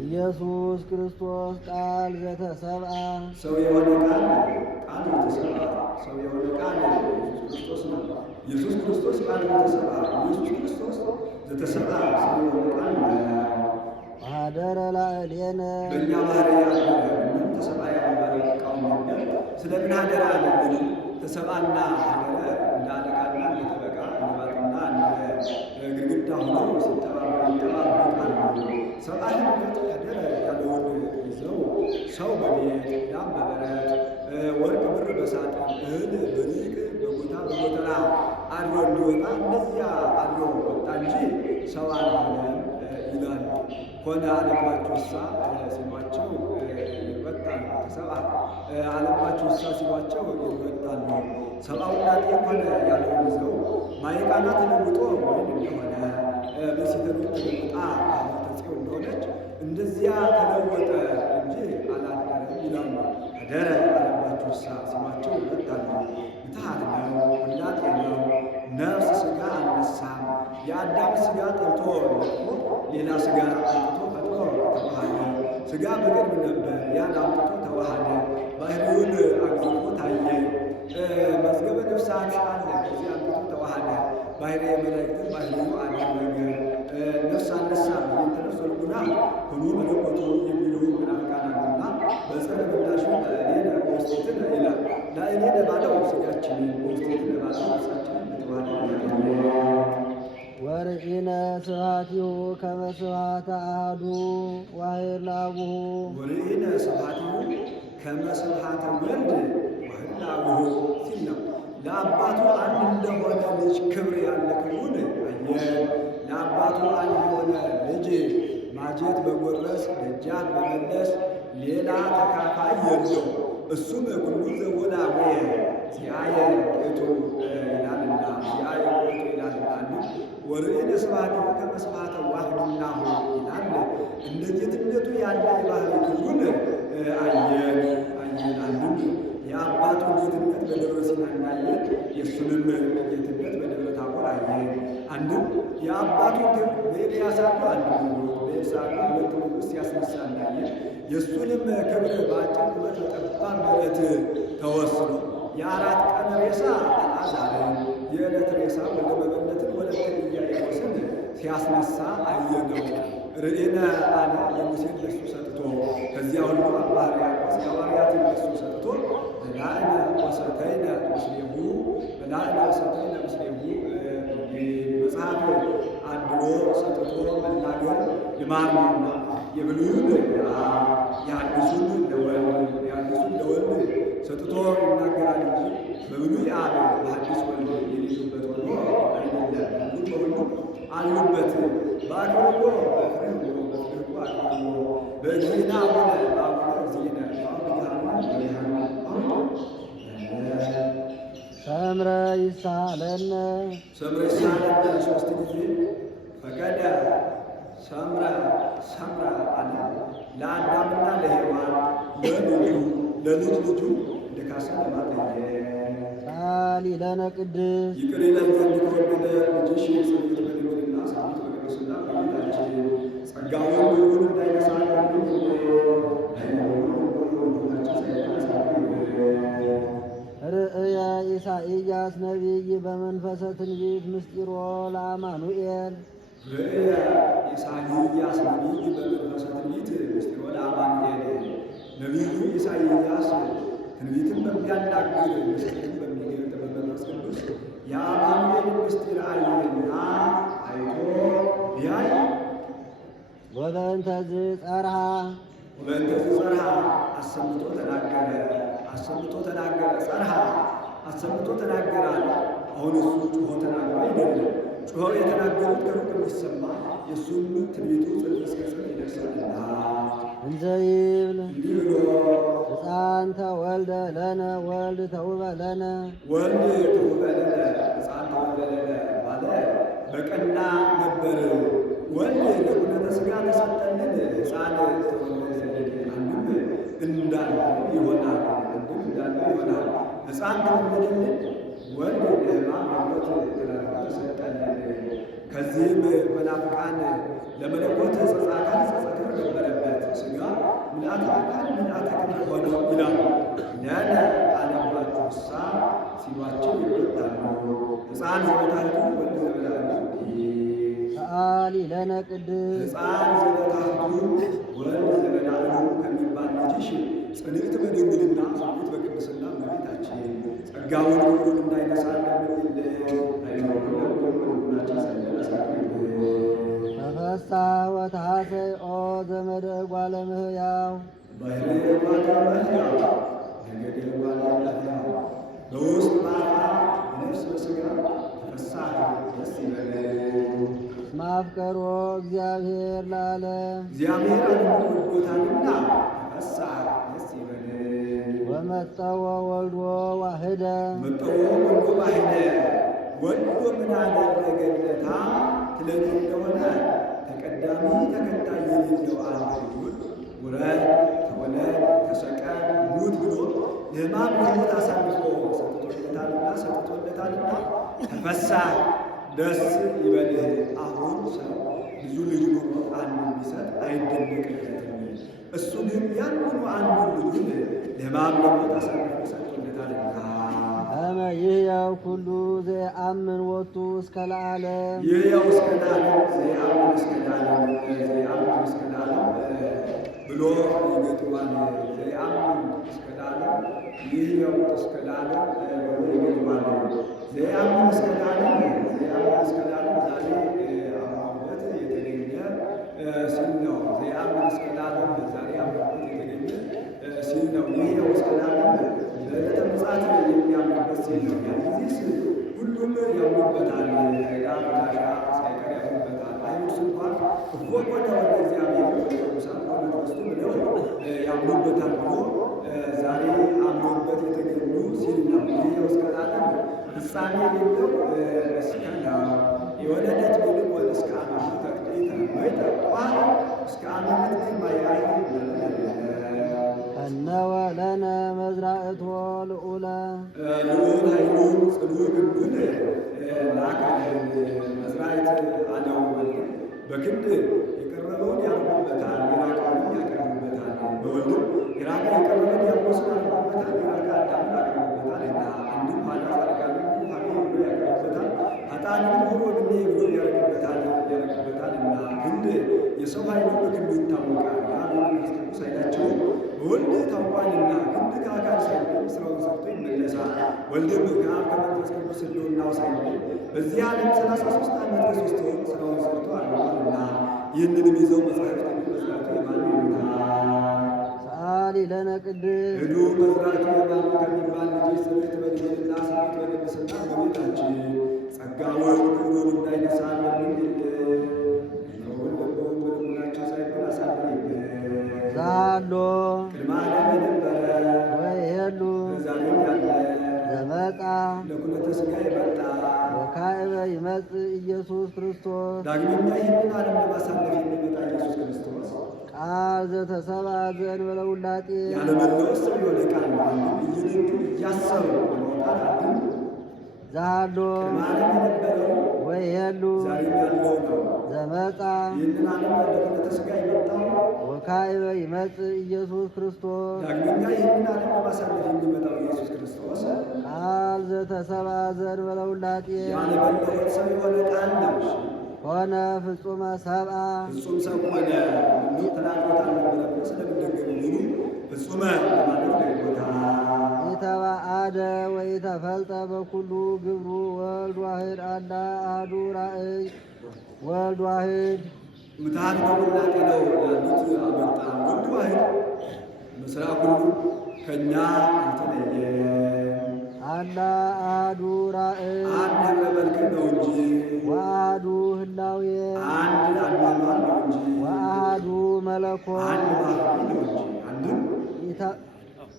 ኢየሱስ ክርስቶስ ቃል ዘተሰብአ ሰው የሆነ ቃል ዘተሰብአ ሰው የሆነ ቃል ኢየሱስ ክርስቶስ ነው። ኢየሱስ ክርስቶስ ቃል ዘተሰብአ ኢየሱስ ክርስቶስ ዘተሰብአ ሰው የሆነ ቃል ማኅደረ ላዕሌነ በእኛ ባህሪ ያደረ ተሰብአ የሚባለው ቃል ነገር ስለምን ሀደረ አለብን? ተሰብአና ሀደረ እንደ አለቃና እንደ ጠበቃ እንደ ባጥና እንደ ግድግዳ ሆነው ይጠባበቃሉ። ሰብአዊነት ሀደረ ያለውን ይዘው ሰው በቤት ላም በበረት ወርቅ ብር በሳጥን እህል በሊቅ በጎታ በጎተራ አድሮ እንዲወጣ እንደዚያ አድሮ ወጣ እንጂ ሰው አልሆነም ይላሉ። ኮነ አለባችሁሳ ሲሏቸው ይወጣሉ። ተሰብአ አለባችሁሳ ሲሏቸው ይወጣሉ። ሰብአውናቴ ኮነ ያለውን ይዘው ማየቃና ተለውጦ ወይም እንደሆነ በሲተሉ ተለውጣ ተጽዮ እንደሆነች እንደዚያ ተለወጠ እንጂ አላደረም ይላሉ። አደረ አለባችሁሳ ሲሏቸው ይወጣሉ። ምትሃት ነው፣ ውላጤ ነው። ነፍስ ሥጋ አልነሳም። የአዳም ሥጋ ጠልቶ ለቅሞ ሌላ ሥጋ አምጥቶ ፈጥሮ ተዋሃደ። ሥጋ በቅድም ነበር፣ ያን አምጥቶ ተዋሃደ። ባህሪውን አግዝፎ ታየ። መዝገበ ነፍሳት አለ፣ ከዚህ አምጥቶ ተዋሃደ። ባህሪ የመላእክትን ባህሪው አደረገ። ነፍስ አልነሳም። የተነፍስ ልቡና ሁሉ መለኮቱ የሚሉ መናፍቃን አሉና በጽረ ምላሹ ለእኔነ በውስቴትነ ይላል። ለእኔነ ባለው ሥጋችንን በውስቴትነ ባለው ነፍሳችንን በተዋሃደ ወርኢነ ስብሐቲሁ ከመ ስብሐተ አሐዱ ዋሕድ ለአቡሁ ወርኢነ ስብሐቲሁ ከመ ስብሐተ ወልድ ዋሕድ ለአቡሁ ሲል ነው። ለአባቱ አንድ እንደሆነ ልጅ ክብር ያለ ክብሩን አየን። ለአባቱ አንድ የሆነ ልጅ ማጀት በጎረስ ደጃፍ በመለስ ሌላ ተካፋይ የለው። እሱም ኩሉ ዘወላዌ ሲአየ ውእቱ ይላልና ሲአየ ውእቱ ይላልና ወርኢነ ስብሐቲሁ ከመ ስብሐተ ዋሕድናሁ ይላል። እንደ ጌትነቱ ያለ የባህሪ ክብሩን አየን። አንዱም የአባቱን ጌትነት በደብረ ሲና እናየን፣ የእሱንም ጌትነት በደብረ ታቦር አየን። አንድም የአባቱን ክብር በኤልያስ አሉ አንድ በኤልሳዕ ሁለት ንጉሥ ሲያስነሳ እናየን። የእሱንም ክብር በአጭር ቁመት በጠባብ ደረት ተወስኖ የአራት ቀን ሬሳ አልዓዛርን የዕለት ሬሳ ወልደ መበለትን ወለተ ኢያኢሮስን ሲያስነሳ አየነው። ርኢነ አለ የሙሴን ለሱ ሰጥቶ ከዚያ ሁሉ አባ ሕርያቆስ የሐዋርያትን ለሱ ሰጥቶ በላዕነ ወሰተይነ ምስሌሁ በላዕነ ወሰተይነ ምስሌሁ መጽሐፍ አድሎ ሰጥቶ መናገር ልማድ ነውና የብሉዩን የአዲሱን ለወልድ ሰጥቶ ይናገራል እንጂ በብሉይ አብ በሐዲስ ወልድ የሌሉበት ሆኖ አይደለም። ሁሉ አሉበት። በአክብሮ በፍርጎ አክብሮ በእግዚእነ አቡነ በአቡነ እግዚእነ ሰምረ ይሳለነ ሶስት ጊዜ ፈቀደ ሰምረ አለ። ለአዳምና ለሔዋን ለልጅ ልጁ እንደ ካሳ ለማጠየቅ ቃል ይለነ ቅድስ ይቅር ይለን ዘንድ ከወደደ ልጅሽ ጽድቅ በድንግልና ሳት በቅድስና በጌታችን ጸጋውን ሁሉን እንዳይነሳን ርእየ ኢሳይያስ ነቢይ በመንፈሰ ትንቢት ምስጢሮ ለአማኑኤል ርእየ ኢሳይያስ ነቢይ በመንፈሰ ትንቢት ምስጢሮ ለአማኑኤል ነቢዩ ኢሳይያስ ትንቢትን በሚያናግር ምስጢርን በሚገልጥ በመንፈስ ቅዱስ የአማኑኤል ምስጢር አየና አይቶ ቢያይ ወበእንተዝ ጸርሃ አሰምቶ ተናገረ ጸርሃ አሰምቶ ተናገረ አለ። አሁን እሱ ጮሆ ተናግሮ አይደለም። ጮሆ የተናገሩት ከሩቅ የሚሰማ የእሱም ትንቢቱ ጽድቅ እስከ ጽድቅ ይደርሳልና እንዘ ይብል እንዲህ ብሎ ሕፃን ተወልደ ለነ ወልድ ተውበ ለነ ሕፃን ተወልደ ለነ ባለ በቀና ነበር። ወልድ ለኩነተ ሥጋ ተሰጠልን። ሕፃን ተወለደልን። አንድም እንዳለ ይሆናል። ሕፃን ተወለደልን። ወልድ ለሕማም ለሞት ተሰጠልን። ከዚህም መናፍቃን ለመለኮት ጸጸ አካል ጸጸ ክብር ነበረበት። ሥጋ ምልአተ አካል ምልአተ ክብር ሆነው ይላሉ። ለነ አለባችሁሳ ሲሏቸው ይወጣሉ። ሕፃን ዘበታቱ ወልድ ዘበላቱ ቃል ይለነ ቅድስ ሕፃን ዘበታቱ ወልድ ዘበላቱ ከሚባል ልጅሽ ጽንዕት በድንግልና ጽንዕት በቅድስና እመቤታችን ጸጋውን ሁሉን እንዳይነሳን ተፈሳ ወታሰይ ኦ ዘመደ እጓለ እምህያው በውስጥ በአፋ በነፍስ በሥጋ ተፈሳህ ደስ ይበለው። ማፍቀሮ እግዚአብሔር ለዓለም እግዚአብሔር ዓለሙን ወዶታልና ተፈሳህ ደስ ይበለው። ወመጠወ ወልዶ ዋህደ ወልዶ ምን አደረገለታ ትለኝ እንደሆነ ተቀዳሚ ተከታይ የሌለው አንድ ልጁን ውረድ ተወለድ ተሰቀል ሙት ብሎ ለሕማም ለሞት አሳልፎ ሰጥቶለታልና ተፈሳህ ደስ ይበልህ። አሁን ሰው ብዙ ልጅ ኖሮ አንድ ቢሰጥ አይደነቅለትም። እሱ ግን ያንኑ አንዱን ልጁን ለሕማም ለሞት አሳልፎ ሰጥቶለታልና ከመ ይሕያው ኩሉ ዘየአምን ወቱ እስከ ለዓለም ይሕያው እስከ ለዓለም ዘየአምን እስከ ለዓለም ብሎ ይገጥማል። ዘየአምን እስከ ለዓለም ይሕያው እስከ ለዓለም ብሎ ይገጥማል። ዘየአምን እስከ ለዓለም ዛሬ አምኖበት የተገኘ ሲል ነው። ዘየአምን እስከ ለዓለም ዛሬ አምኖበት የተገኘ ሲል ነው። ይሕያው እስከ ለዓለም በዕለተ ምጽአት የሚያምኑበት ሲል ነው። ያን ጊዜስ ሁሉም ያምኑበታል። አይዳ ፈላሻ ሳይቀር ያምኑበታል። አይሁድ እንኳን እፎ ኮነ ወልደ እግዚአብሔር ቅዱሳን ኮነ ክርስቱ ብለው ያምኑበታል ብሎ ዛሬ አምኖበት የተገኙ ሲል ነው። ይሕያው እስከ ለዓለም ፍጻሜ የሌለው እስከ ነው። የወለደት ብልቆን እስከ አመቱ ተቅዲተ ወይጠቋል እስከ አመት ማያይ እነወ ለነ መዝራእቶ ልዑለ ልዑል ኃይሉን ጽኑ ክንዱን ላከልን። መዝራዕት አለው በክንድ የቀረበውን ያርቁበታል፣ የራቀውን ያቀርቡበታል። በወልድም የራቀ የቀረበን ያቆስን ያርቁበታል፣ የራቀ አዳምን ያቀርቡበታል። እና አንድም ኋላ ጻድቃንን ሀቤ ብሎ ያቀርቡበታል፣ ኃጥአንን ሆኖ ወግኔ ብሎ ያረቅበታል። እና ክንድ የሰው ኃይሉ በክንዱ ይታወቃል። ያ በመንፈስ ቅዱስ ኃይላቸውን በወልድ ታውቋልና ክንድ ከአካል ሳይለይ ስራውን ሰርቶ ይመለሳል። ወልድም ከአብ ከመንፈስ ቅዱስ ሕልውናው ሳይለይ በዚህ ዓለም 33 ዓመት ከ3 ወር ስራውን ሰርቶ አልፏልና ይህንንም ይዘው መጽሐፍት መስራቱ የማን ይሉታል? ለነ ቅድስት ሄዱ መዝራቱ የማኑ ከሚባል ልጅ ስርት በድንግልና ስርት በቅድስና በቤታችን ጸጋውን ክብሩን እንዳይነሳን ለምንልን ለወለበውን በልቡናችን ሳይብን አሳድርብን። ዛሎ ቅድመ ዓለም የነበረ ወይሄሉ በዛሬም ያለ ዘመጣ ለኩነተ ሥጋ የመጣ ወካዕበ ይመጽእ ኢየሱስ ክርስቶስ ዳግመኛ ይህንን ዓለም ለማሳለፍ የሚመጣ ኢየሱስ ክርስቶስ ቃል ዘተሰብአ ዘእንበለ ውላጤ ያለመለወጥ ሰው የሆነ ቃል ነው። አንድም እየነዱ እያሰሩ ለመውጣት አንድም ዛሎ ቅድመ ዓለም የነበረው ወይሄሉ ዛሬም ያለው ነው። ዘመጣ ይህንን ዓለም ለኩነተ ሥጋ የመጣው ወካዕበ ይመጽእ ኢየሱስ ክርስቶስ ዳግመኛ ይህንን ዓለም ለማሳለፍ የሚመጣው ኢየሱስ ክርስቶስ ቃል ዘተሰብአ ዘእንበለ ውላጤ ያለመለወጥ ሰው የሆነ ቃል ነው። ሆነ ፍጹመ ሰብአ ፍጹም ሰው ሆነ። እንዲሁ ተናግሮት አልነበረም። ስለምንደገመው ሙሉ ፍጹመ ለማለት ደግሞታል። ኢተባአደ ወኢተፈልጠ በኩሉ ግብሩ ወልድ ዋሕድ አላ አሐዱ ራእይ ወልድ ዋሕድ ምትሃት በውላጤ ነው ያሉት አመጣ። ወልድ ዋሕድ ምስራቅ ሁሉ ከእኛ አልተለየም። አላ አሐዱ ራእይ አንድ ህብረ መልክ ነው እንጂ ወአሐዱ ህላዌ አንድ አኗኗር ነው እንጂ ወአሐዱ መለኮት አንድ ባህሪ ነው እንጂ አንድም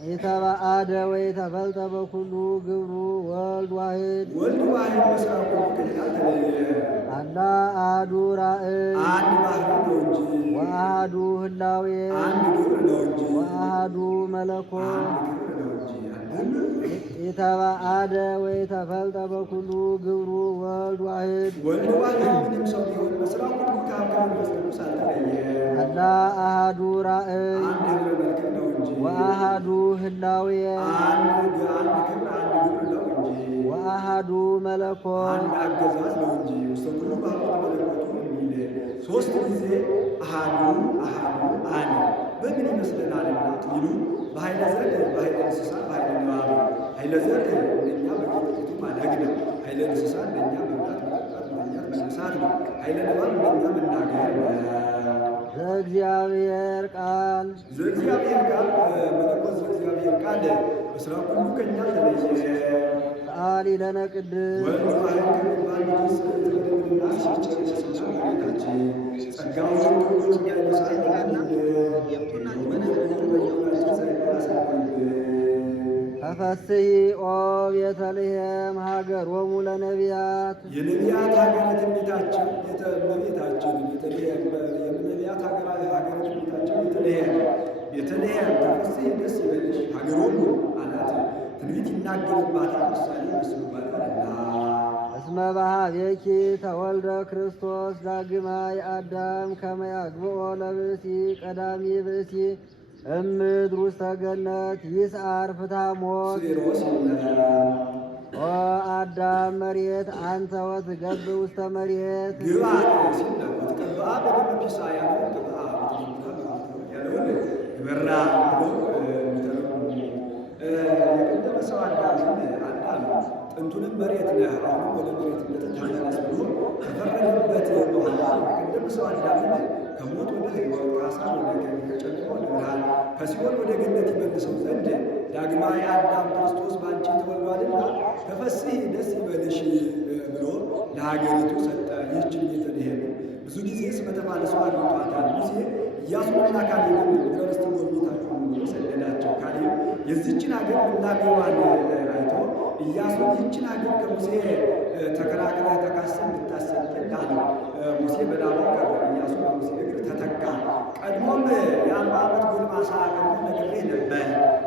ኢተባአደ ወኢተፈልጠ በኩሉ ግብሩ ወልድ ዋሕድ ወልድ ዋሕድ ምስራቅ ሁሉ ከእኛ አልተለየም። አላ አሐዱ ራእይ አንድ ባህሪ ነው እንጂ ወአሐዱ ህላዌ አንድ ግብር ነው እንጂ ወአሐዱ መለኮት አንድ ግብር ነው እንጂ አንድም ኢተባአደ ወኢተፈልጠ በኩሉ ግብሩ ወልድ ዋሕድ ወልድ ዋሕድ ምንም ሰው ቢሆን ምስራቅ ሁሉ ከአብ ከመንፈስ ቅዱስ አልተለየም። አላ አሐዱ ራእይ አንድ ህብረ መልክ ነው እንጂ ወአሐዱ ህላዌ አንድ ክብር አንድ ግብር ነው እንጂ ወአሐዱ መለኮት አንድ አገዛዝ ነው እንጂ ውስተ ኩሉ በሀብቱ መለኮቱ የሚል ሦስት ጊዜ አሐዱ አንድ በምን ይመስለናልና ትሉ በኃይለ ዘር በኃይለ እንስሳ በኃይለ ንባብ ኃይለ ዘር እንደኛ በጥቂቱ ማደግ ነው። ኃይለ እንስሳ እንደኛ መብላት መጠጣት መተኛት መነሳት ነው። ኃይለ ንባብ እንደኛ መናገር ነው። ዘእግዚአብሔር ቃል ዘእግዚአብሔር ቃል መለኮት ዘእግዚአብሔር ቃል ምስራቅ ሁሉ ከእኛ ተለየ። ቃል ለነ ቅድስት ወልድ ዋሕድ ከሚባል ልጅ ስለተወለደና ሲጨርስና በቤታችን ጸጋውን ክብሩን እንዳይነሳን ተፈስሒ ኦ ቤተልሔም ሀገሮሙ ለነቢያት የነቢያት ሀገረ ትንቢታቸው እመቤታችን ቤተልሔም የነቢያት ሀገረ ትንቢታቸው ቤተልሔም ተፈስሒ ደስ ይበልሽ ሀገሮሙ አላት። ትንቢት ይናገሩባታል፣ ምሳሌ ይመስሉባታልና። እስመ በኀቤኪ ተወልደ ክርስቶስ ዳግማይ አዳም ከመ ያግብኦ ለብእሲ ቀዳሚ ብእሲ እምድር ውስተ ገነት ይስዓር ፍትሐ ሞት ኦ አዳም መሬት አንተ ወትገብእ ውስተ መሬት ግባ ሲል ነው። ወትቀብአ በደመ ፒሳ ያለው ቅብአ ያለውን በራ ብለው የቀደመ ሰው አዳም ጥንቱንም መሬት ነህ አሁንም ወደ መሬትነት ተመለስ ብሎ ከፈረደበት በኋላ የቀደመ ሰው አዳምን ከሞት ወደ ሕይወት ከአሳር ወደ ገነት ከጨለማ ወደ ብርሃን ከሲኦል ወደ ገነት ይመልሰው ዘንድ ዳግማዊ አዳም ክርስቶስ በአንቺ ተወልዷልና ተፈስሒ ደስ ይበልሽ ብሎ ለሀገሪቱ ሰጠ። ይህችን ቤተልሔም ብዙ ጊዜ ስመ ተፋልሶ አግኝቷታል። ሙሴ ኢያሱንና ካሌብን ምድረ ርስትን ጎብኝታችሁ ብሎ ሰደዳቸው። ካሌብ የዚችን ሀገር ምናቤዋን አይቶ ኢያሱን ይህችን ሀገር ከሙሴ ተከራክረህ ተካሰህ እንድታሰጠኝ አለው። ሙሴ በዳባው ቀረ፣ ኢያሱ በሙሴ እግር ተተካ። ቀድሞም የ40 ዓመት ጎልማሳ ቀድሞ ነግሬህ ነበር።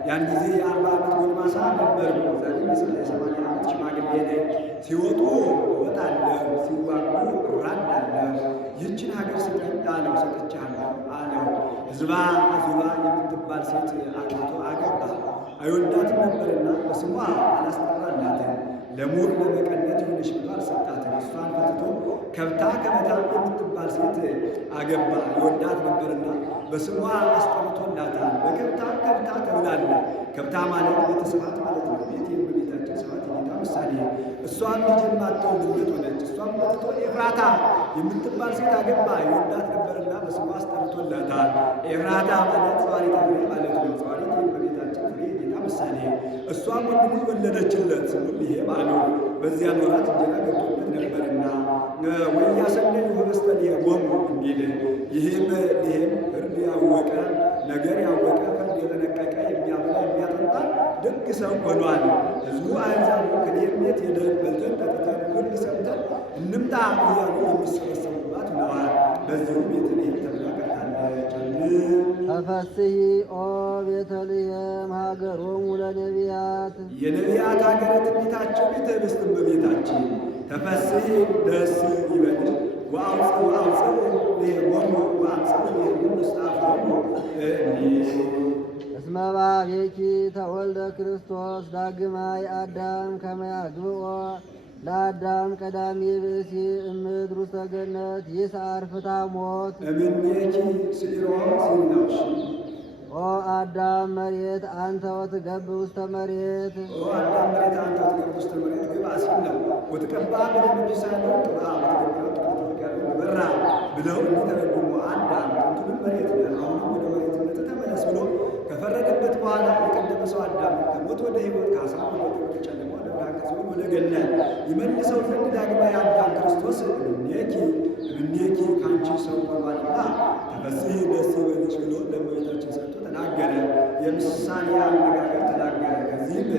ያን ጊዜ የ40 ዓመት ጎልማሳ ነበርኩ፣ ዛሬም የ80 ዓመት ሽማግሌ ነኝ። ሲወጡ እወጣለሁ፣ ሲዋጉ እራዳለሁ። ይህችን ሀገር ስጠኝ አለው። ሰጥቼሃለሁ አለው። ዝባ የምትባል ሴት አግብቶ አገባ። አይወዳትም ነበርና በስሟ አላስጠራላትም። ለሞት ለመቀነት ይሁንሽ ብሎ አልሰጣትም። እሷን ፈትቶ ከብታ የምትባል ሴት አገባ። ይወዳት ነበርና በስሟ አስጠርቶላታል። በከብታ ተብላለች። ከብታ ማለት ቤተሰባት ማለት ነው። ቤት የእመቤታችን ሰባት የጌታ ምሳሌ። እሷም ልጅ የማትወልድለት ሆነች። እሷም መጥቶ ኤፍራታ የምትባል ሴት አገባ። ይወዳት ነበርና በስሟ አስጠርቶላታል። ኤፍራታ ማለት ጸዋሪተ ፍሬ ማለት ነው። ጸዋሪት የእመቤታችን ፍሬ የጌታ ምሳሌ። እሷም ወንድ ልጅ ወለደችለት፣ ስሙን ልሄም አለው። በዚያን ወራት እንጀራ ገብቶበት ነበርና ወኢያሰምዕ ኅብስተ ሌሆሙ እንዲል ይህም ልሄም ፍርድ ያወቀ ነገር ያወቀ ፍርድ የተነቀቀ የሚያበላ የሚያጠጣ ደግ ሰው ሆኗል። ሕዝቡ አሕዛብ ከሌም ቤት ሄደን በልተን ጠጥተን ፍርድ ሰምተን እንምጣ እያሉ የሚሰበሰቡባት ሆነዋል። በዚሁም ቤተልሔም ተብላ ቀርታለች። ተፈሥሒ ኦ ቤተልሔም ሀገሮሙ ለነቢያት የነቢያት ሀገረ ትንቢታቸው ቤተ ኅብስት እመቤታችን ተፈሥሒ ደስ ይበልሽ ወአውፅኡ ሌሆሙ ወአምጽኡ ሌሆሙ ውስተ አፍሆሙ እስመ በኀቤኪ ተወልደ ክርስቶስ ዳግማይ አዳም ከመ ያግብኦ ለአዳም ቀዳሚ ብእሲ እምድር ውስተ ገነት ይስዓር ፍትሐ ሞት እምኔኪ ስዒሮ ሲናውሽ ኦ አዳም መሬት አንተ ወትገብእ ውስተ መሬት ኦ አዳም መሬት አንተ ወትገብእ ውስተ መሬት ግብአ ሲል ነው። ወትቀባ በደም ቢሳነው ቅብአ በራ ብለው እንዲተረጉሙ አዳም ጥንቱንም መሬት ነህ፣ አሁንም ወደ መሬትነት ተመለስ ብሎ ከፈረደበት በኋላ የቀደመ ሰው አዳም ከሞት ወደ ሕይወት ከአሳብ ወደ ክብር ጨለማ ወደ ብርሃን ከሲኦል ወደ ገነት ይመልሰው ዘንድ ዳግማዊ አዳም ክርስቶስ እምኔኪ ከአንቺ ሰው ሆኗልና ተፈሥሒ ደስ ይበልሽ ብሎ ለእመቤታችን ሰጥቶ ተናገረ። የምሳሌ አነጋገር ተናገረ። ከዚህም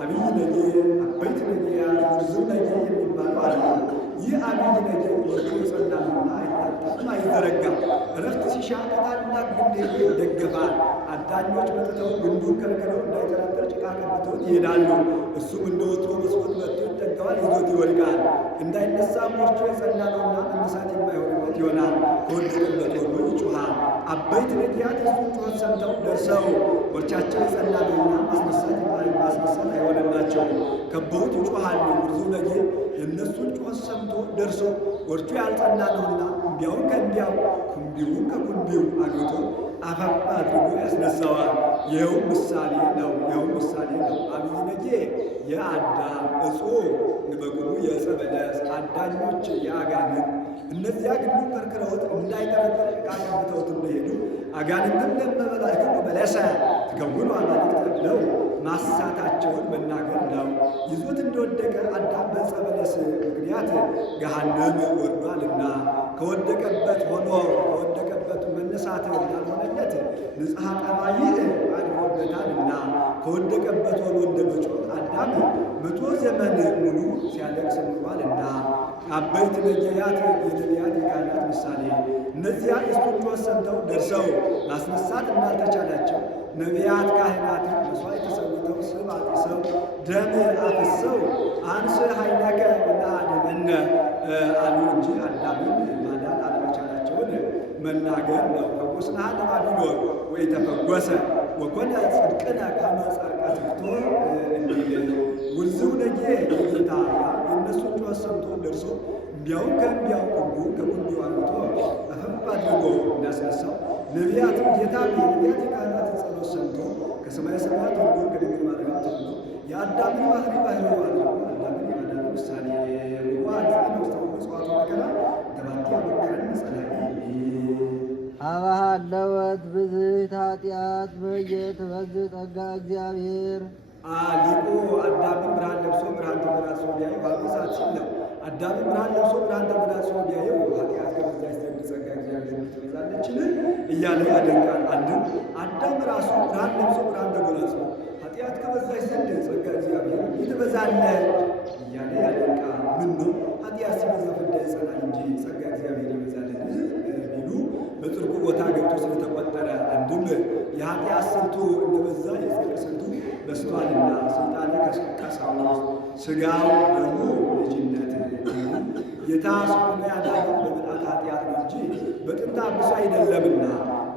አብይ ነጌ፣ አበይት ነጌያት፣ ውርዝም ነጌ የሚባሉ አለ። ይህ አብይ ነጌ ወርዶ የጸናልና አይታጠፍም አይዘረጋም። እረፍት ሲሻ ከታላቅ ግንድ ይደገፋል። አዳኞች መጥተው ግንዱን ከልክለው እንዳይጠረጠር ጭቃ ቀብተውት ይሄዳሉ። እሱም እንደ ወትሮ መስኮት መጥቶ ይጠጋዋል፣ ይዞት ይወድቃል። እንዳይነሳ ወርዶ የጸና ነውና መነሳት የማይሆንበት ይሆናል። ከወደቀበት ወርዶ ይጮኻል። አበይት ነጌያት የእሱን ጩኸት ሰምተው ደርሰው ወርቻቸው የጸና ነውና ማስነሳት አይሆንላቸው። ከበውት ይጮኻሉ። ብዙ ነጌ የእነሱን ጩኸት ሰምቶ ደርሶ ወርቹ ያልጸና ነውና እንዲያውን ከእንዲያው ኩምቢውን ከኩምቢው አግብቶ አፈፍ አድርጎ ያስነሳዋል። ይኸውም ምሳሌ ነው። አብይ ነጌ የአዳም እጹ በቁሙ የዕፀ በለስ አዳኞች የአጋንንት እነዚያ ግንዱን ከርክረውት እንዳይጠረጠር ዕቃ ቀብተውት እንደሄዱ አጋንንትም ለመበላክሙ በለሰ ትከውኑ አማልክት ብለው ማሳታቸውን መናገር ነው። ይዞት እንደወደቀ አዳም በዕፀ በለስ ምክንያት ገሃነም ወርዷልና ከወደቀበት መነሳት እንዳልሆነለት ንጽሐ ጠባይ አድሮበታልና ከወደቀበት ሆኖ እንደ መጮህ አዳም 100 ዘመን ሙሉ ሲያለቅስ ኖሯልና። አበይት ነጌያት የነቢያት የካህናት ምሳሌ እነዚያ የእሱን ጩኸት ሰምተው ደርሰው ማስነሳት እንዳልተቻላቸው ነቢያት ካህናትን መሥዋዕት ተሰውተው ስብ አጢሰው ደም አፍሰው አንስ ኃይለከ ወለአድኅነነ አሉ እንጂ አዳምን ማዳን አለመቻላቸውን መናገር ነው። ፈወስንሃ ለባቢሎን ወኢተፈወሰ ወኮነ ጽድቅነ ከመ ጸርቀ ትፍቶ እንዲል ውርዝው ነጌ የጌታ የእነሱን ጩኸት ሰምቶ ደርሶ እንዲያውም ከእንዲያው ኩምቢውን ከኩምቢው አግብቶ አፈፍ አድርጎ እንዳስነሳው ነቢያትም ጌታ የነቢያት የካህናትን ጸሎት ሰምቶ ከሰማየ ሰማያት ወርዶ ከድንግል ማርያም ተወልዶ የአዳምን ባህሪው አድርጎ አዳምን የማዳኑ ምሳሌ ዋት ውስተ ምጽዋቱ መከራ ተባቲ አበቃን ጸላኢ አባሃለወት ብዝት ኃጢአት በየትበዝሕ ጸጋ እግዚአብሔር ሊቁ አዳምን ብርሃን ለብሶ ብርሃን ተጎናጽፎ ቢያየው ባብዛት ሲል ነው። አዳምን ብርሃን ለብሶ ብርሃን ተጎናጽፎ ቢያየው ኃጢአት ከበዛች ዘንድ ጸጋ እግዚአብሔር ትበዛለችን እያለ ያደንቃል። አንድም አዳም ራሱ ብርሃን ለብሶ ብርሃን ተጎናጽፎ ኃጢአት ከበዛች ዘንድ ጸጋ እግዚአብሔር ትበዛለ እያለ ያደንቃል። ምን ነው ኃጢአት ሲበዛ ፍዳ ይጸናል እንጂ ጸጋ እግዚአብሔር ይበዛልን ቢሉ በጽድቁ ቦታ ገብቶ ስለተቆጠረ አንድም የኃጢአት ስልቱ እንደበዛ የጽድቅ ስልቱ በስቷልና ስልጣኔ ከሳውስ ሥጋው ደግሞ ልጅነት ጌታ ስሙን ያዳነው በምልአተ ኃጢአት ነው እንጂ በጥንተ አብሶ አይደለምና።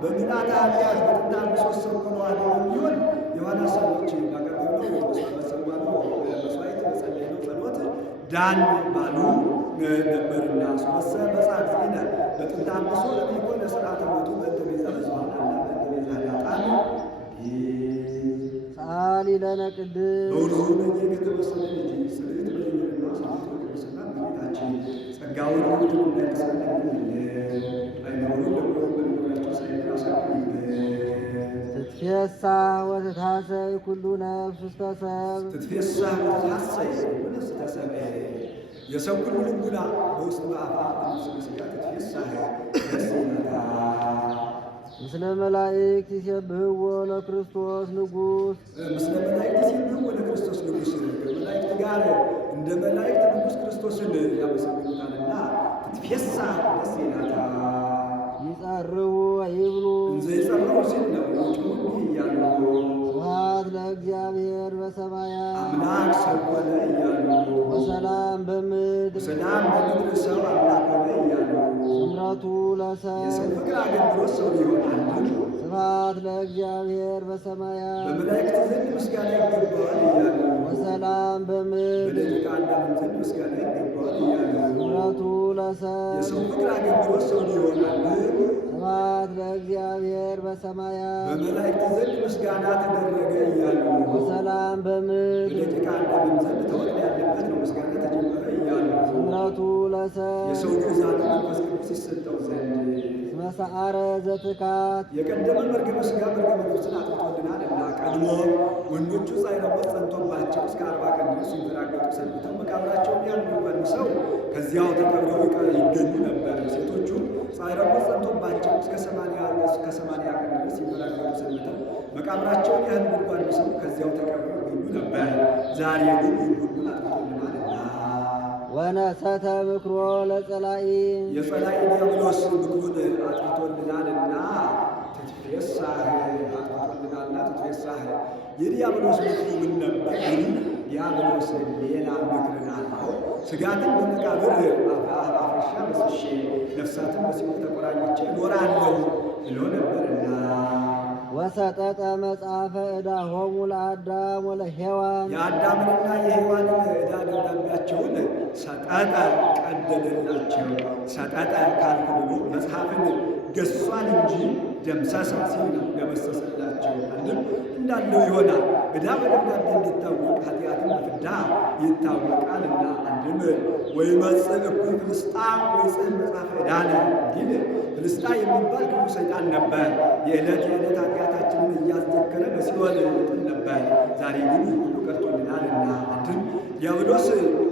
በምልአተ ኃጢአት በጥንተ አብሶ ሰው ሆነዋል የሚሆን የኋላ ሰዎች ባቀረብነው በሰማነው መስዋዕት በጸለይነው ጸሎት ዳን ባሉ ነበርና ሶሰ በጻት ዜና በጥንተ አብሶ ለሚሆን ሥርዓተ ሞቱ በእንተ ቤዛ ብዙኃን አላ በእንተ ቤዛ ኃጥአን ሰአሊ ለነ ቅድስት በውርዙ ነጌ ከተወሰነ አስመልክቶ ቅድስና እመቤታችን ጸጋውን ሁሉ እንዳይነሳልን አይኖሩን ደግሞ በልቦናቸው ሳይሆን አሳድሪብን። ትትፌሳህ ወትታሰይ ኩሉ ነፍስ ውስተ ሰብእ ትትፌሳህ ወትታሰይ ኩሉ ነፍስ ውስተ ሰብእ የሰው ሁሉ ልቡና በውስጥ በአፋ በነፍስ በሥጋ ትትፌሳህ ደስ ይላታል። ምስለ መላእክት ይሴብሕዎ ለክርስቶስ ንጉሥ ምስለ መላእክት ይሴብሕዎ ለክርስቶስ ንጉሥ ከመላእክት ጋር እንደ መላእክት ንጉሥ ክርስቶስን ያመሰግኑታልና ትትፌሳህ ደስ ይላታል። ይጸርቡ ወይብሉ እንዘ ይጸርቡ ሲል ነው ጮኹ እያሉ ስብሐት ለእግዚአብሔር በሰማያት አምላክ ሰው ሆነ እያሉ ወሰላም በምድር ሰላም በምድር ሰው አምላክ ሆነ እያሉ ስምረቱ ለሰብእ የሰው ፍቅር አገልግሎት ሰው ይሆናል። ስብሐት ለእግዚአብሔር በሰማያት በመላእክት ዘንድ ምስጋና ይገባዋል እያሉ ወሰላም በምድር በደቂቀ አዳም ዘንድ ምስጋና ይገባዋል እያሉ ስምረቱ ለሰብእ የሰው ፍቅር አገልግሎት ሰው ይሆናል። ስብሐት ለእግዚአብሔር በሰማያት በመላእክት ዘንድ ምስጋና ተደረገ እያሉ ወሰላም በምድር በደቂቀ አዳም ዘንድ ተወልደ ያለበት ነው ምስጋና ተጀመረ እያሉ ስምረቱ ለሰብእ የሰው ግዛት መንፈስ ቅዱስ ይሰጠው ዘንድ እስመ ሰዓረ ዘትካት የቀደመ መርገመ ሥጋ መርገመ ነፍስን አጥፍቶልናልና ቀድሞ ወንዶቹ ጻዕረ ሞት ጸንቶባቸው እስከ 40 ቀን ድረስ ሲንፈራገጡ ሰንብተው መቃብራቸውን ያልመልሰው ከዚያው ተቀብረው ይገኙ ነበር። ሴቶቹ ጻዕረ ሞት ጸንቶባቸው እስከ 80 ቀን ድረስ ሲንፈራገጡ ሰንብተው መቃብራቸውን ያህል ጉድጓድ ሰው ከዚያው ተቀብረው ይገኙ ነበር። ዛሬ ግን ይህ ሁሉ አጥፍቶልናልና ወነሰተ ምክሮ ለጸላኢ የጸላኢ ዲያብሎስ ምክሩን አጥፍቶልናልና ትትፌሳህ አጥፍቶልናልና ትትፌሳህ። የዲያብሎስ ምክሩ ምን ነበር? ዲያብሎስ ሌላ ምክርን አለው። ሥጋትን በመቃብር አፍርሻ በስሼ ነፍሳትን በሲኦል ተቆራኝቼ እኖራለሁ ብሎ ነበርና ወሰጠጠ መጽሐፈ ዕዳሆሙ ለአዳም ወለሔዋን የአዳምንና የሔዋንን ዕዳ ደብዳቤያቸውን ሰጠጠ ቀደደላቸው። ሰጠጠ ካልኩ ብሎ መጽሐፍን ገሷል እንጂ ደምሰሰ ሲል ነው ደመሰሰላቸው። አንድም እንዳለው ይሆናል። ዕዳ በደብዳቤ እንዲታወቅ ኃጢአትን በፍዳ ይታወቃልና አንድም ወይመጽእ እኩይ ፍልስጣ ወይጽሕፍ መጽሐፈ ዕዳነ እንዲል ፍልስጣ የሚባል ክፉ ሰይጣን ነበር። የዕለት ኃጢአታችንን እያስዘከረ በሲኦል ይጥል ነበር። ዛሬ ግን ሁሉ ቀርቶልናልና አንድም ዲያብሎስ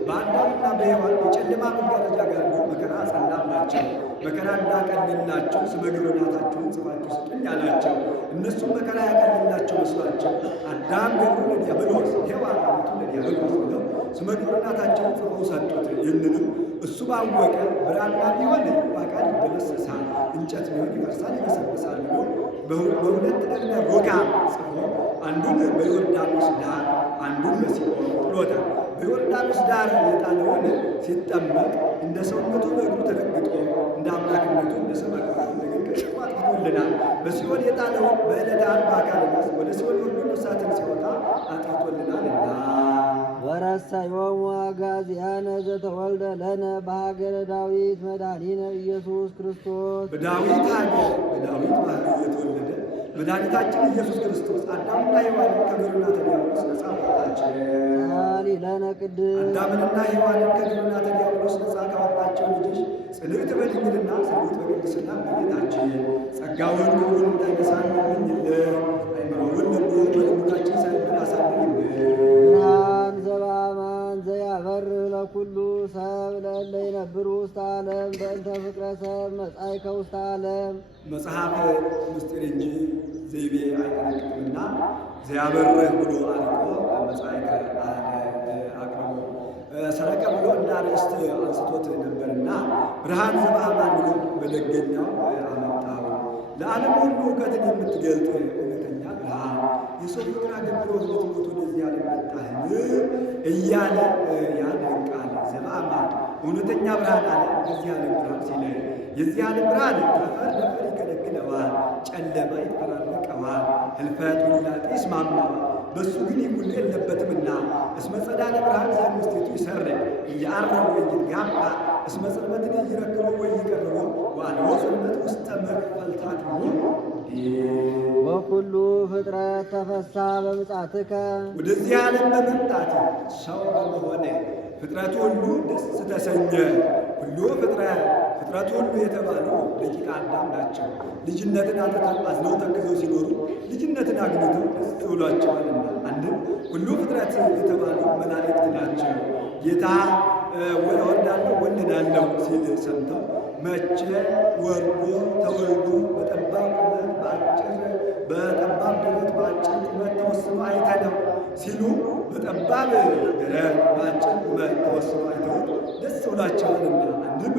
በአዳምና በሔዋን የጨለማ መጋረጃ ጋርዶ መከራ አጸናባቸው። መከራ እንዳቀልላቸው ስመ ግብርናታችሁን ጽፋችሁ ስጡኝ አላቸው። እነሱም መከራ ያቀልላቸው መስሏቸው አዳም ገብሩ ለዲያብሎስ ሔዋን አመቱ ለዲያብሎስ ብለው ስመ ግብርናታቸውን ጽፈው ሰጡት። ይህንንም እሱ ባወቀ ብራና ቢሆን በአካል ይደመሰሳል፣ እንጨት ቢሆን ይፈርሳል፣ ይበሰብሳል ብሎ በሁለት ደግሞ ሮጋ ጽፎ አንዱን በዮርዳኖስ ዳር አንዱን በሲኦል ጥሎታል። በዮርዳኖስ ዳር የጣለውን ሲጠመቅ እንደ ሰውነቱ በእግሩ ተረግጦ እንደ አምላክነቱ እንደ ሰማዕትነቱ ነገር ከሽፎ አጥፍቶልናል። በሲኦል የጣለውን በዕለተ ዓርብ በአካለ ነፍስ ወደ ሲኦል ወርዶ ነፍሳትን ሲወጣ አጥፍቶልናልና ወረሰዮሙ አጋዚያነ ዘተወልደ ለነ በሀገረ ዳዊት መድኃኒነ ኢየሱስ ክርስቶስ በዳዊት ሀገር በዳዊት ባህር እየተወለደ መድኃኒታችን ኢየሱስ ክርስቶስ አዳምና ሔዋንን ከግብርና ዲያብሎስ ነጻ አወጣቸው። ቃል ለነ ቅድስት አዳምንና ሔዋንን ከግብርና ዲያብሎስ ነጻ ካወጣቸው ልጅሽ ጽንዕት በድንግልና ስርጉት በቅድስና እመቤታችን ጸጋውን ክብሩን እንዳይነሳን ለምኝልን። አይምሮውን ልቡ በልቡናችን ሳይብን አሳድሪብን። ብርሃን ዘበአማን ዘያበርህ ለኩሉ ሰብ ለእለ ይነብሩ ውስተ ዓለም በእንተ ፍቅረ ሰብ መጻእከ ውስተ ዓለም መጽሐፍ ምስጢር እንጂ ዘይቤ አይጠነቅቅምና ዘያበርህ ብሎ አልቆ መጻእከ አቅርቦ ሰረቀ ብሎ እንደ አርዕስት አንስቶት ነበርና ብርሃን ዘበአማን ብሎ በደገኛው አመጣው። ለዓለም ሁሉ እውቀትን የምትገልጥ እውነተኛ ብርሃን የሰው ፍቅር አገልግሎት ልትሞት ወደዚህ ዓለም መጣህን እያለ ያደንቃል። ዘበአማን እውነተኛ ብርሃን አለ። በዚህ ዓለም ብርሃን ሲለ የዚህ ዓለም ብርሃን ጠፈር ደፈር ይከለክለዋል፣ ጨለማ ይፈራረቀዋል፣ ህልፈት ውላጤ ይስማማዋል። በሱ ግን ይህ ሁሉ የለበትምና እስመ ጸዳለ ብርሃን ዘእምስቴቱ ይሰርቅ እያአረው ወይጋባ እስመ ጽልመትን እይረክቦ ወይቀርቦ ወአልቦ ጽልመት ውስተ መክፈልታት ወኩሉ ፍጥረት ተፈሳ በምጽአትከ ወደዚህ ዓለም በመምጣት ሰው በመሆነ ፍጥረቱ ሁሉ ደስ ተሰኘ። ሁሉ ፍጥረቱ ሁሉ የተባሉ ደቂቀ አዳም ናቸው። ልጅነትን አዝነው ተክዘው ሲኖሩ ልጅነትን አግኝተው ደስ ብሏቸዋልና። አንድም ሁሉ ፍጥረት የተባሉ መላእክት ናቸው። ጌታ እወልዳለሁ እወለዳለሁ ሲል ሰምተው መቼ ወርዶ ተወልዶ በጠባብ ቁመት በጠባብ ደረት በአጭር ቁመት ተወስኖ አይተነው ሲሉ በጠባብ ደረት በአጭር ቁመት ተወስኖ አይተው ደስ ብሏቸዋልና። አንድም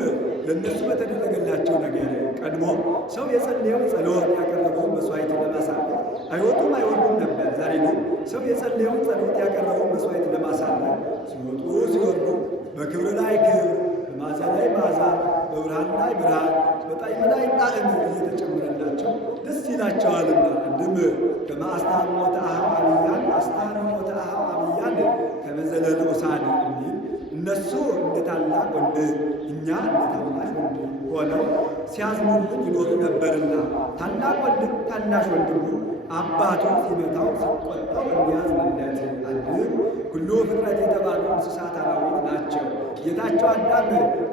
ለእነሱ በተደረገላቸው ነገር ቀድሞ ሰው የጸለየው ጸሎት ያቀረበውን መስዋዕት ለማሳረግ አይወጡም አይወርዱም ነበር። ዛሬ ግን ሰው የጸለየው ጸሎት ያቀረበውን መስዋዕት ለማሳረግ ሲወጡ ሲወርዱ በክብር ላይ ክብር፣ በመዓዛ ላይ መዓዛ፣ በብርሃን ላይ ብርሃን፣ በጣዕም ላይ ጣዕም እየተጨመረላቸው ደስ ይላቸዋልና። አንድም ከመአስታሞተ አኀው አብያን አስታሞተ አኀው አብያን ከመዘለለ ውሳን እንዲል እነሱ እንደ ታላቅ ወንድም እኛ እንደ ታናሽ ወንድም ሆነው ሲያዝኑልን ይኖሩ ነበርና ታላቅ ወንድም ታናሽ ወንድሙ አባቱ ሲመታው ሲቆጣው እንዲያዝንለት። አንድም ሁሉ ፍጥረት የተባሉ እንስሳት አራዊት ናቸው። ጌታቸው አዳም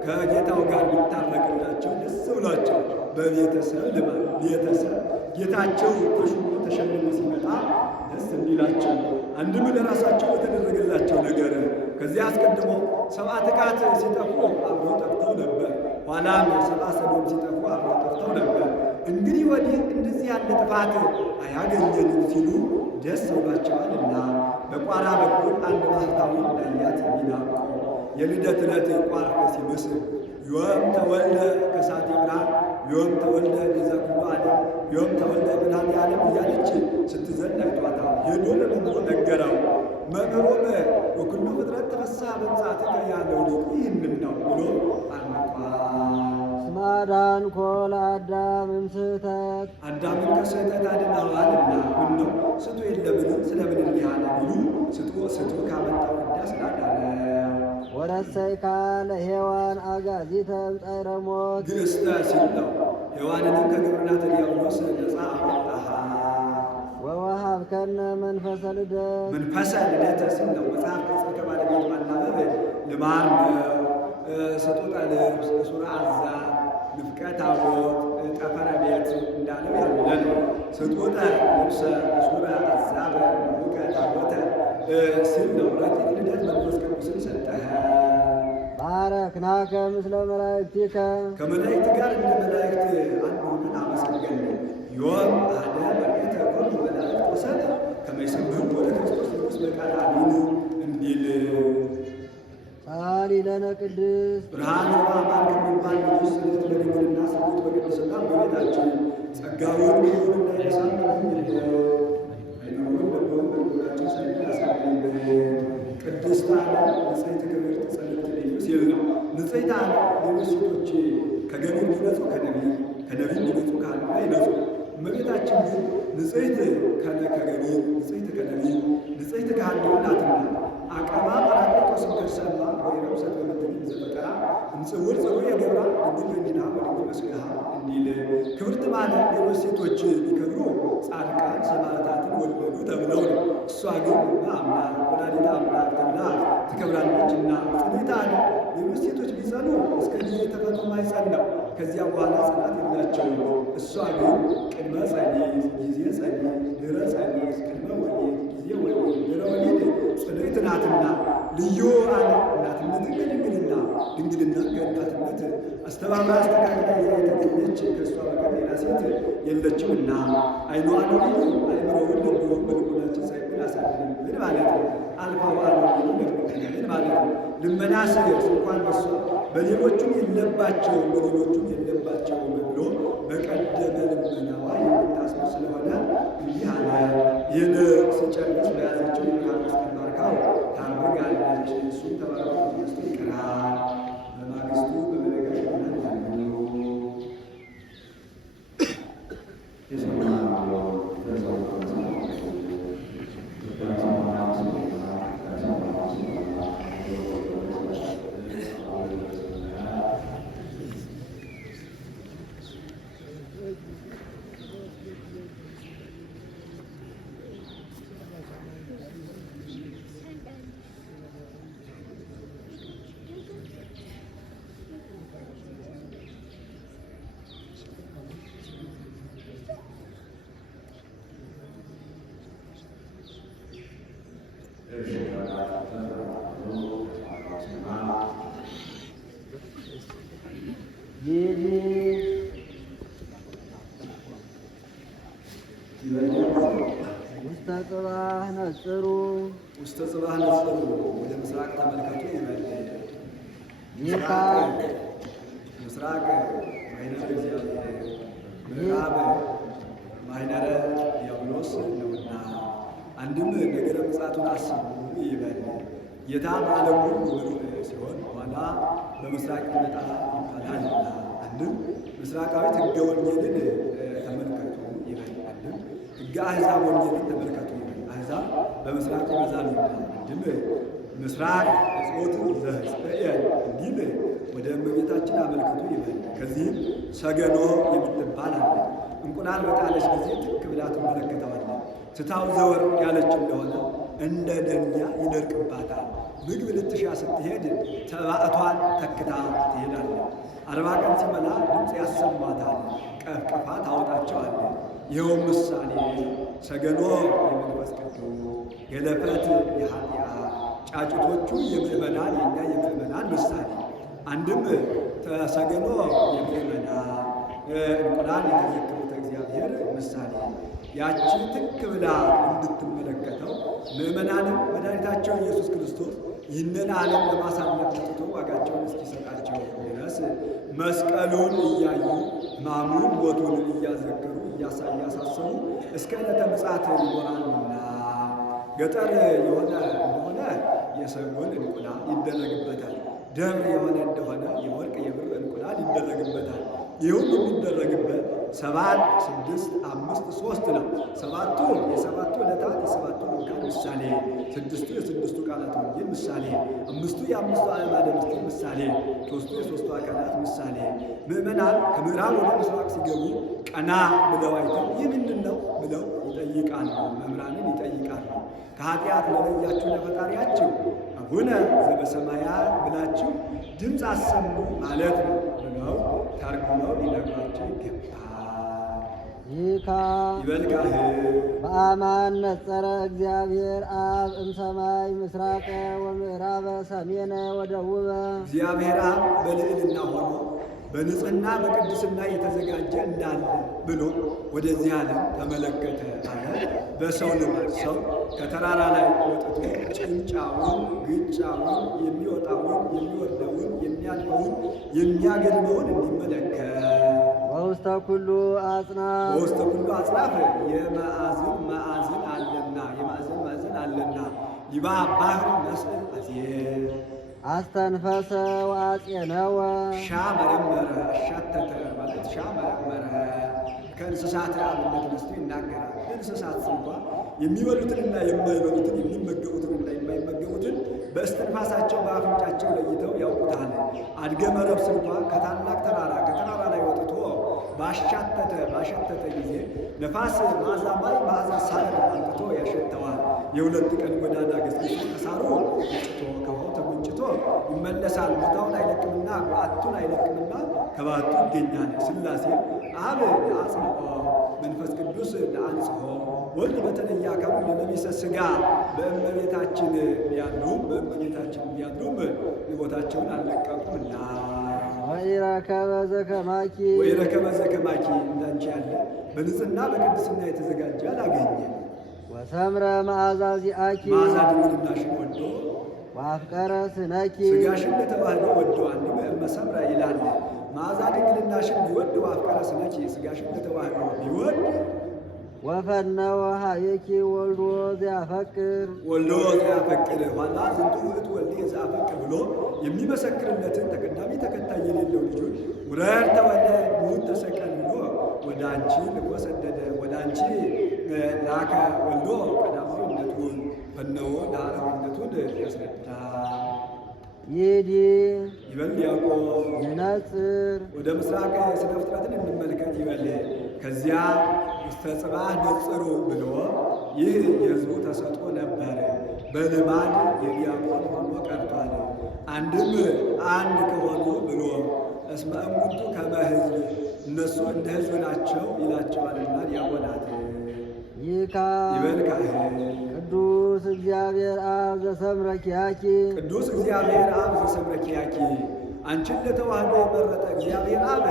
ከጌታው ጋር ቢታረቅላቸው ደስ ብሏቸው በቤተሰብ ልማድ ቤተሰብ ጌታቸው ተሹሞ ተሸልሞ ሲመጣ ደስ እንዲላቸው። አንድም ለራሳቸው የተደረገላቸው ነገር ከዚህ አስቀድሞ ሰብአ ትካት ሲጠፉ አብረው ጠፍተው ነበር። ኋላም ሰብአ ሰዶም ሲጠፉ አብረው ጠፍተው ነበር። እንግዲህ ወዲህ እንደዚህ ያለ ጥፋት አያገኘንም ሲሉ ደስ ብሏቸዋልና በቋራ በኩል አንድ ባህታዊ እንዳያት የሚናቁ የልደት ዕለት ቋርፈ ሲመስል ዮም ተወልደ ከሳቴ ብርሃን ዮም ተወልደ ቤዛ ኩሉ ዓለም ዮም ተወልደ ብርሃነ ዓለም እያለች ስትዘል አይቷታል። ሄዶ ለመምህሩ ነገረው። መምህሩም ወኩሉ ፍጥረት ተፈሥሐ በምጽአትከ ያለው ሊቁ ይህንን ነው ብሎ አልቋል። እስመ አዳንኮ ለአዳም እምስሕተት አዳምን ከስህተት አድነዋልና። ምነው ስቱ የለምን ስለምን እንዲህ አለ ቢሉ ስቱ ካመጣው ፍዳ ስላዳነ። ወረሰይካ ለሔዋን አጋዚተ እምጻዕረ ሞት ግእስተ ሲል ነው። ሔዋንንም ከግብርናተ ዲያብሎስ ነፃ አወጣሃ። ወወሀብከነ መንፈሰ ልደት መንፈሰ ልደት ሲል ነው። መጽሐፍ ቅጽል ከባለቤት ማናበብ ልማድ ነው። ስጡጠ ልብስ ሱራ አዛ ንፍቀ ታቦት ጠፈረ ቤት እንዳለው ያለ ነው። ስጡጠ ልብሰ ሱራ አዛበ ንፍቀ ታቦተ ሲል ነው። ረቂቅ ልደት መንፈስ ቅዱስን ሰጠህ። ባረክናከ ምስለ መላእክቲከ ከመላእክት ጋር እንደ መላእክት አንድ ሆነን አመሰገን። ዮም አደ በርኤተ ኮኑ መላእክት ወሰብ ከመ ይሰብሑ ወደ ክርስቶስ ኢየሱስ በቃል አሚን እንዲል ሰአሊ ለነ ቅድስት ብርሃነ በአማን ከሚባል ቅዱስ ስለት በድንግልና ስለት በቅድስና በቤታችን ጸጋውን ክብሩን እንዳይረሳን አይኖሩን ደሞም በልቦናችን ሳይል ያሳድርብን። ቅድስት አለ ንጽሕት ክብርት ጸሎት ልዩ ሲል ነው። ንጽሕት አለ ሌሎች ሴቶች ከገቢ እንዲነጹ ከነቢይ እንዲነጹ ካህን አይነጹ። እመቤታችን ግን ንጽሕት ከገቢ ንጽሕት ከነቢይ ንጽሕት ካህን ናትና አቀባ ጰራቅሊጦስን ከርሰማ ወይም ሰት በምትል ዘፈቀራ እምጽውር ጽሩ የገብራ ድንግል በዲና ወድንግል በሥጋሃ እንዲል ክብርት ማለት ሌሎች ሴቶች ቢከብሩ ጻድቃን ሰማዕታትን ወለዱ ተብለው ነው። እሷ ግን በአምላክ ወላዲተ አምላክ ተብላ ትከብራለችና ጽኒት አለ። ሌሎች ሴቶች ቢጸኑ እስከ ጊዜ ተፈቶ ማይጸን ነው። ከዚያ በኋላ ጽናት የላቸው። እሷ ግን ቅድመ ጸኒስ፣ ጊዜ ጸኒስ፣ ድኅረ ጸኒስ፣ ቅድመ ወሊድ፣ ጊዜ ወሊድ፣ ድኅረ ወሊድ ጽንዕት ናትና ልዩ አለ። እናትነትን ከድንግልና ድንግልና ከእናትነት አስተባብራ አስተካክላ ይዛ የተገኘች ከእሷ በቀር ሌላ ሴት የለችምና አይኗ ነው አይምሮውን ልቦውን በልቦናችን ሳይሆን አሳድርም። ምን ማለት ነው? አልፋው አልፋው ምን ማለት ነው? ልመናስ እንኳን በሷ በሌሎቹም የለባቸውም ብሎ በቀደመ ልመናዋ የምታስብ ስለሆነ እንዲህ አለ። ይህን ሲጨርስ በያዘችው የብርሃን መስቀል ባርካው ታርጋለች። እሱም ተባርኮ ሚስቱ ይቀራል። በማግስቱ በመነገር ይሆናል ይዲ ውስተ ጽባህ ነጽሩ ውስተ ጽባህ ነጽሩ ወደ ምስራቅ ተመልከቱ ይበል። ይካ ምስራቅ ማይነረ እግዚአብሔር ምዕራብ ማይነረ ዲያብሎስ ነውና፣ አንድም ነገረ ምጽአቱን አስቡ ይበል። ጌታ በዓለም ሁሉ ብሩህ ሲሆን ኋላ በምስራቅ ይመጣ ይባላልና፣ አንድም ምስራቃዊት ሕገ ወንጌልን ተመልከቱ ይበል። አንድም ሕገ አሕዛብ ወንጌልን ተመልከቱ ይበል። አሕዛብ በምስራቅ ይበዛሉና፣ አንድም ምስራቅ እጾት ዘሕዝቅኤል እንዲል ወደ እመቤታችን አመልክቱ ይበል። ከዚህም ሰገኖ የምትባል አለ። እንቁላል በጣለች ጊዜ ትክ ብላ ትመለከተዋለች። ትታው ዘወር ያለች እንደሆነ እንደ ደንጊያ ይደርቅባታል። ምግብ ልትሻ ስትሄድ ተባዕቷን ተክታ ትሄዳለች። 40 ቀን ሲመላ ድምፅ ያሰማታል። ቀፍቅፋ ታወጣቸዋለች። ይኸውም ምሳሌ ሰገኖ የመንፈስ ቅዱስ ገለፈት የኃጢአት ጫጩቶቹ የምእመናን የእኛ የምእመናን ምሳሌ፣ አንድም ተሰገኖ የምእመናን እንቁላል የተዘከሩት እግዚአብሔር ምሳሌ። ያቺ ትክ ብላ እንድትመለከተው ምእመናንም መድኃኒታቸው ኢየሱስ ክርስቶስ ይህንን ዓለም ለማሳለፍ መጥቶ ዋጋቸውን እስኪሰጣቸው ድረስ መስቀሉን እያዩ ሕማሙን ሞቱን እያዘከሩ እያሳሰቡ እስከ ዕለተ ምጽአት ይኖራሉና፣ ገጠር የሆነ እንደሆነ የሰጎን እንቁላል ይደረግበታል። ደብር የሆነ እንደሆነ የወርቅ የብር እንቁላል ይደረግበታል። ይሁን የሚደረግበት 7 6 5 3 ነው። ሰባቱ የሰባቱ ዕለታት የሰባቱ ልዑካን ምሳሌ፣ 6ቱ የስድስቱ ቃላት ወንጌል ምሳሌ፣ 5ቱ የአምስቱ አዕማደ ምስጢር ምሳሌ፣ 3ቱ የሦስቱ አካላት ምሳሌ። ምእመናን ከምዕራብ ወደ ምስራቅ ሲገቡ ቀና ብለው አይተው ይህ ምንድን ነው ብለው ይጠይቃሉ። መምህራንን ይጠይቃሉ። ከኃጢአት ለለያችሁ ለፈጣሪያችሁ አቡነ ዘበሰማያት ብላችሁ ድምፅ አሰሙ ማለት ነው ብለው ተርጉመው ሊነግሯቸው ይገባል። ይካ ይበልቃህ በአማን ነጸረ እግዚአብሔር አብ እምሰማይ ምስራቀ ወምዕራበ ሰሜነ ወደቡበ እግዚአብሔር አብ በልዕልና ሆኖ በንጽሕና በቅድስና የተዘጋጀ እንዳለ ብሎ ወደዚህ ዓለም ተመለከተ አለ። በሰው ልማድ ሰው ከተራራ ላይ ወጥቶ ጭንጫውን፣ ግንጫውን፣ የሚወጣውን፣ የሚወርደውን፣ የሚያልፈውን፣ የሚያገድመውን እንዲመለከት በውስተ ኩሉ አጽናፍ በውስተ ኩሉ አጽናፍ የማዕዝን ማዕዝን አለና የማዕዘን ማዕዘን አለና ይባ ባህር መስል አዜብ አስተንፈሰ ወአጼነወ ሻ መረመረ አሻተተ ማለት ሻ መረመረ ከእንስሳት አብነት መስሎ ይናገራል። እንስሳት እንኳ የሚበሉትንና የማይበሉትን የሚመገቡትንና የማይመገቡትን በእስትንፋሳቸው በአፍንጫቸው ለይተው ያውቁታል። አድገ መረብስ እንኳ ከታላቅ ከተራራ ላይ ወጥቶ ባሸተተ ጊዜ ነፋስ መዓዛ ማይ መዓዛ ሳር አምጥቶ ያሸተዋል። የ2 ቀን ጎዳና ገስግሶ ከሳሩ ወጭቶ ከውሃው ተጎንጭቶ ይመለሳል። ቦታውን አይለቅምና በዓቱን አይለቅምና ከባቱ ይገኛል። ሥላሴ አብ ለአጽንዖ መንፈስ ቅዱስ ለአንጽሖ ወልድ በተለየ አካሉ ለለቢሰ ሥጋ በእመቤታችን ቢያድሩም ቦታቸውን አልለቀቁምና ወኢረከበ ዘከማኪ እንዳንቺ ያለ በንጽሕና በቅድስና የተዘጋጀ አላገኘም። ወሰምረ መዓዛ ዚአኪ መዓዛ ድንግልናሽን ወዶ ወአፍቀረ ስነኪ ሥጋሽን ለተዋህዶ ወዶ አንድም እመሰምረ ይላል። መዓዛ ድንግልናሽን ቢወድ ወአፍቀረ ስነኪ ሥጋሽን ለተዋህዶ ቢወድ ወፈነወ ኀቤኪ ወልዶ ዘያፈቅር ኋላ ዝንቱ ውእቱ ወልድየ ዘአፈቅር ብሎ የሚመሰክርለትን ተቀዳሚ ተከታይ የሌለው ልጁን ውረድ ተወለድ ሙት ተሰቀል ብሎ ወደ አንቺ ልኮ ሰደደ። ወደ አንቺ ላከ ወልዶ ቀዳማዊነቱን ፈነወ ዳህራዊነቱን ያስረዳ። ይዲ ይበል ያዕቆብ ይነጽር ወደ ምስራቅ ስነ ፍጥረትን እንመልከት ይበል። ከዚያ ውስተ ጽባህ ነጽሩ ብሎ ይህ የሕዝቡ ተሰጥኦ ነበር። በልማድ የዲያቆን ሆኖ ቀርቷል። አንድም አንድ ከሆኑ ብሎ እስመ እሙንቱ ከመ ሕዝብ እነሱ እንደ ሕዝብ ናቸው ይላቸዋልና ዲያቆናት ይካ ይበል ካህን ቅዱስ እግዚአብሔር አብ ዘሰምረ ኪያኪ ቅዱስ እግዚአብሔር አብ ዘሰምረ ኪያኪ አንቺን ለተዋህዶ የመረጠ እግዚአብሔር አብ